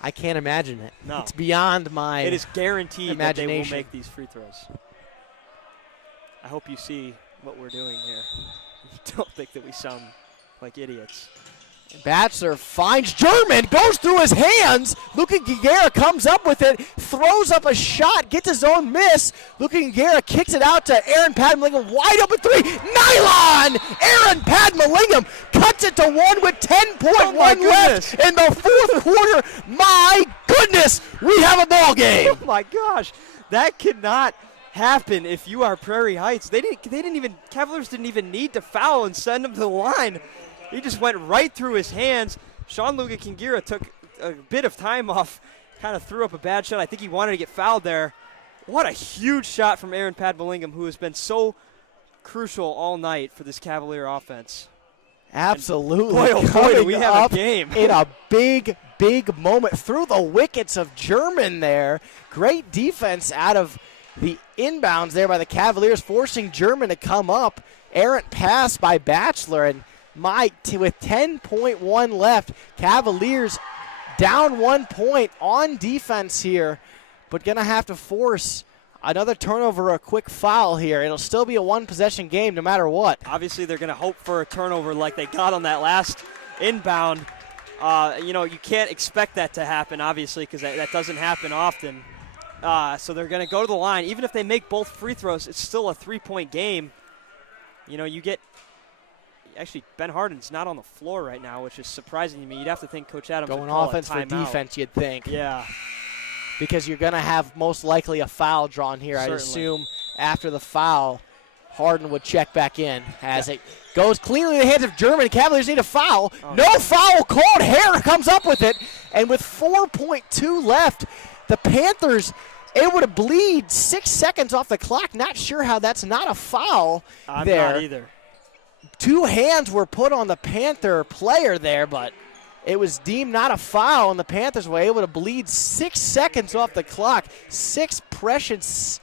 I can't imagine it. No. It's beyond my It is guaranteed that they will imagination. make these free throws. I hope you see what we're doing here. Don't think that we sound like idiots. Bachelor finds German, goes through his hands. Luca Giguera comes up with it, throws up a shot, gets his own miss. Luca Giguera kicks it out to Aaron Padmalingam, wide open three. Nylon! Aaron Padmalingam cuts it to one with 10.1 left in the fourth quarter. My goodness, we have a ball game. Oh my gosh, that cannot happen if you are Prairie Heights. Cavaliers didn't even need to foul and send him to the line. He just went right through his hands. Sean Luca Kingira took a bit of time off, kind of threw up a bad shot. I think he wanted to get fouled there. What a huge shot from Aaron Padmalingam, who has been so crucial all night for this Cavalier offense. Absolutely. Boy, oh boy, do we have a game. In a big, big moment through the wickets of German there. Great defense out of the inbounds there by the Cavaliers, forcing German to come up. Errant pass by Bachelor, and with 10.1 left, Cavaliers down 1 point on defense here, but going to have to force another turnover or a quick foul here. It'll still be a one-possession game no matter what. Obviously, they're going to hope for a turnover like they got on that last inbound. You can't expect that to happen, obviously, because that doesn't happen often. So they're going to go to the line. Even if they make both free throws, it's still a three-point game. Actually, Ben Harden's not on the floor right now, which is surprising to me. You'd have to think Coach Adams going would call offense a for timeout. defense, you'd think. Yeah. Because you're going to have most likely a foul drawn here. Certainly. I'd assume after the foul, Harden would check back in as it goes cleanly in the hands of German. Cavaliers need a foul. No foul called. Hare comes up with it. And with 4.2 left, the Panthers able to bleed 6 seconds off the clock. Not sure how that's not a foul I'm there. not either. 2 hands were put on the Panther player there, but it was deemed not a foul, and the Panthers were able to bleed 6 seconds off the clock. 6 precious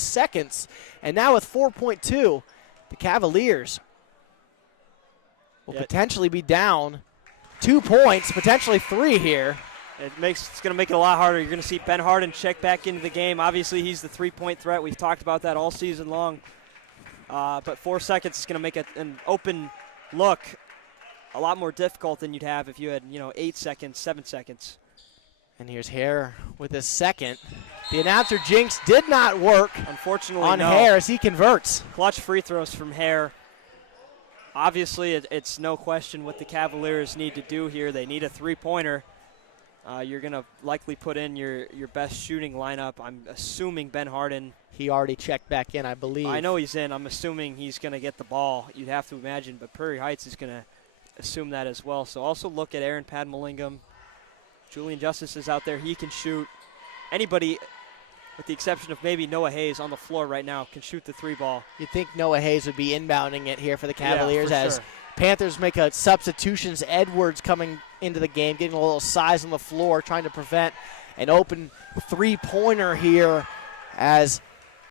seconds. And now with 4.2, the Cavaliers will potentially be down 2 points, potentially 3 here. It's going to make it a lot harder. You're going to see Ben Harden check back into the game. Obviously, he's the three-point threat. We've talked about that all season long. But 4 seconds is going to make an open look a lot more difficult than you'd have if you had, 8 seconds, 7 seconds. And here's Hare with his second. The announcer jinx did not work, unfortunately, on no. Hare as he converts. Clutch free throws from Hare. Obviously, it's no question what the Cavaliers need to do here. They need a three-pointer. You're going to likely put in your best shooting lineup. I'm assuming Ben Harden. He already checked back in, I believe. I know he's in. I'm assuming he's going to get the ball. You'd have to imagine, but Prairie Heights is going to assume that as well. So also look at Aaron Padmalingam. Julian Justice is out there. He can shoot. Anybody, with the exception of maybe Noah Hayes on the floor right now, can shoot the three ball. You'd think Noah Hayes would be inbounding it here for the Cavaliers for as sure. Panthers make a substitutions. Edwards coming into the game, getting a little size on the floor, trying to prevent an open three-pointer here as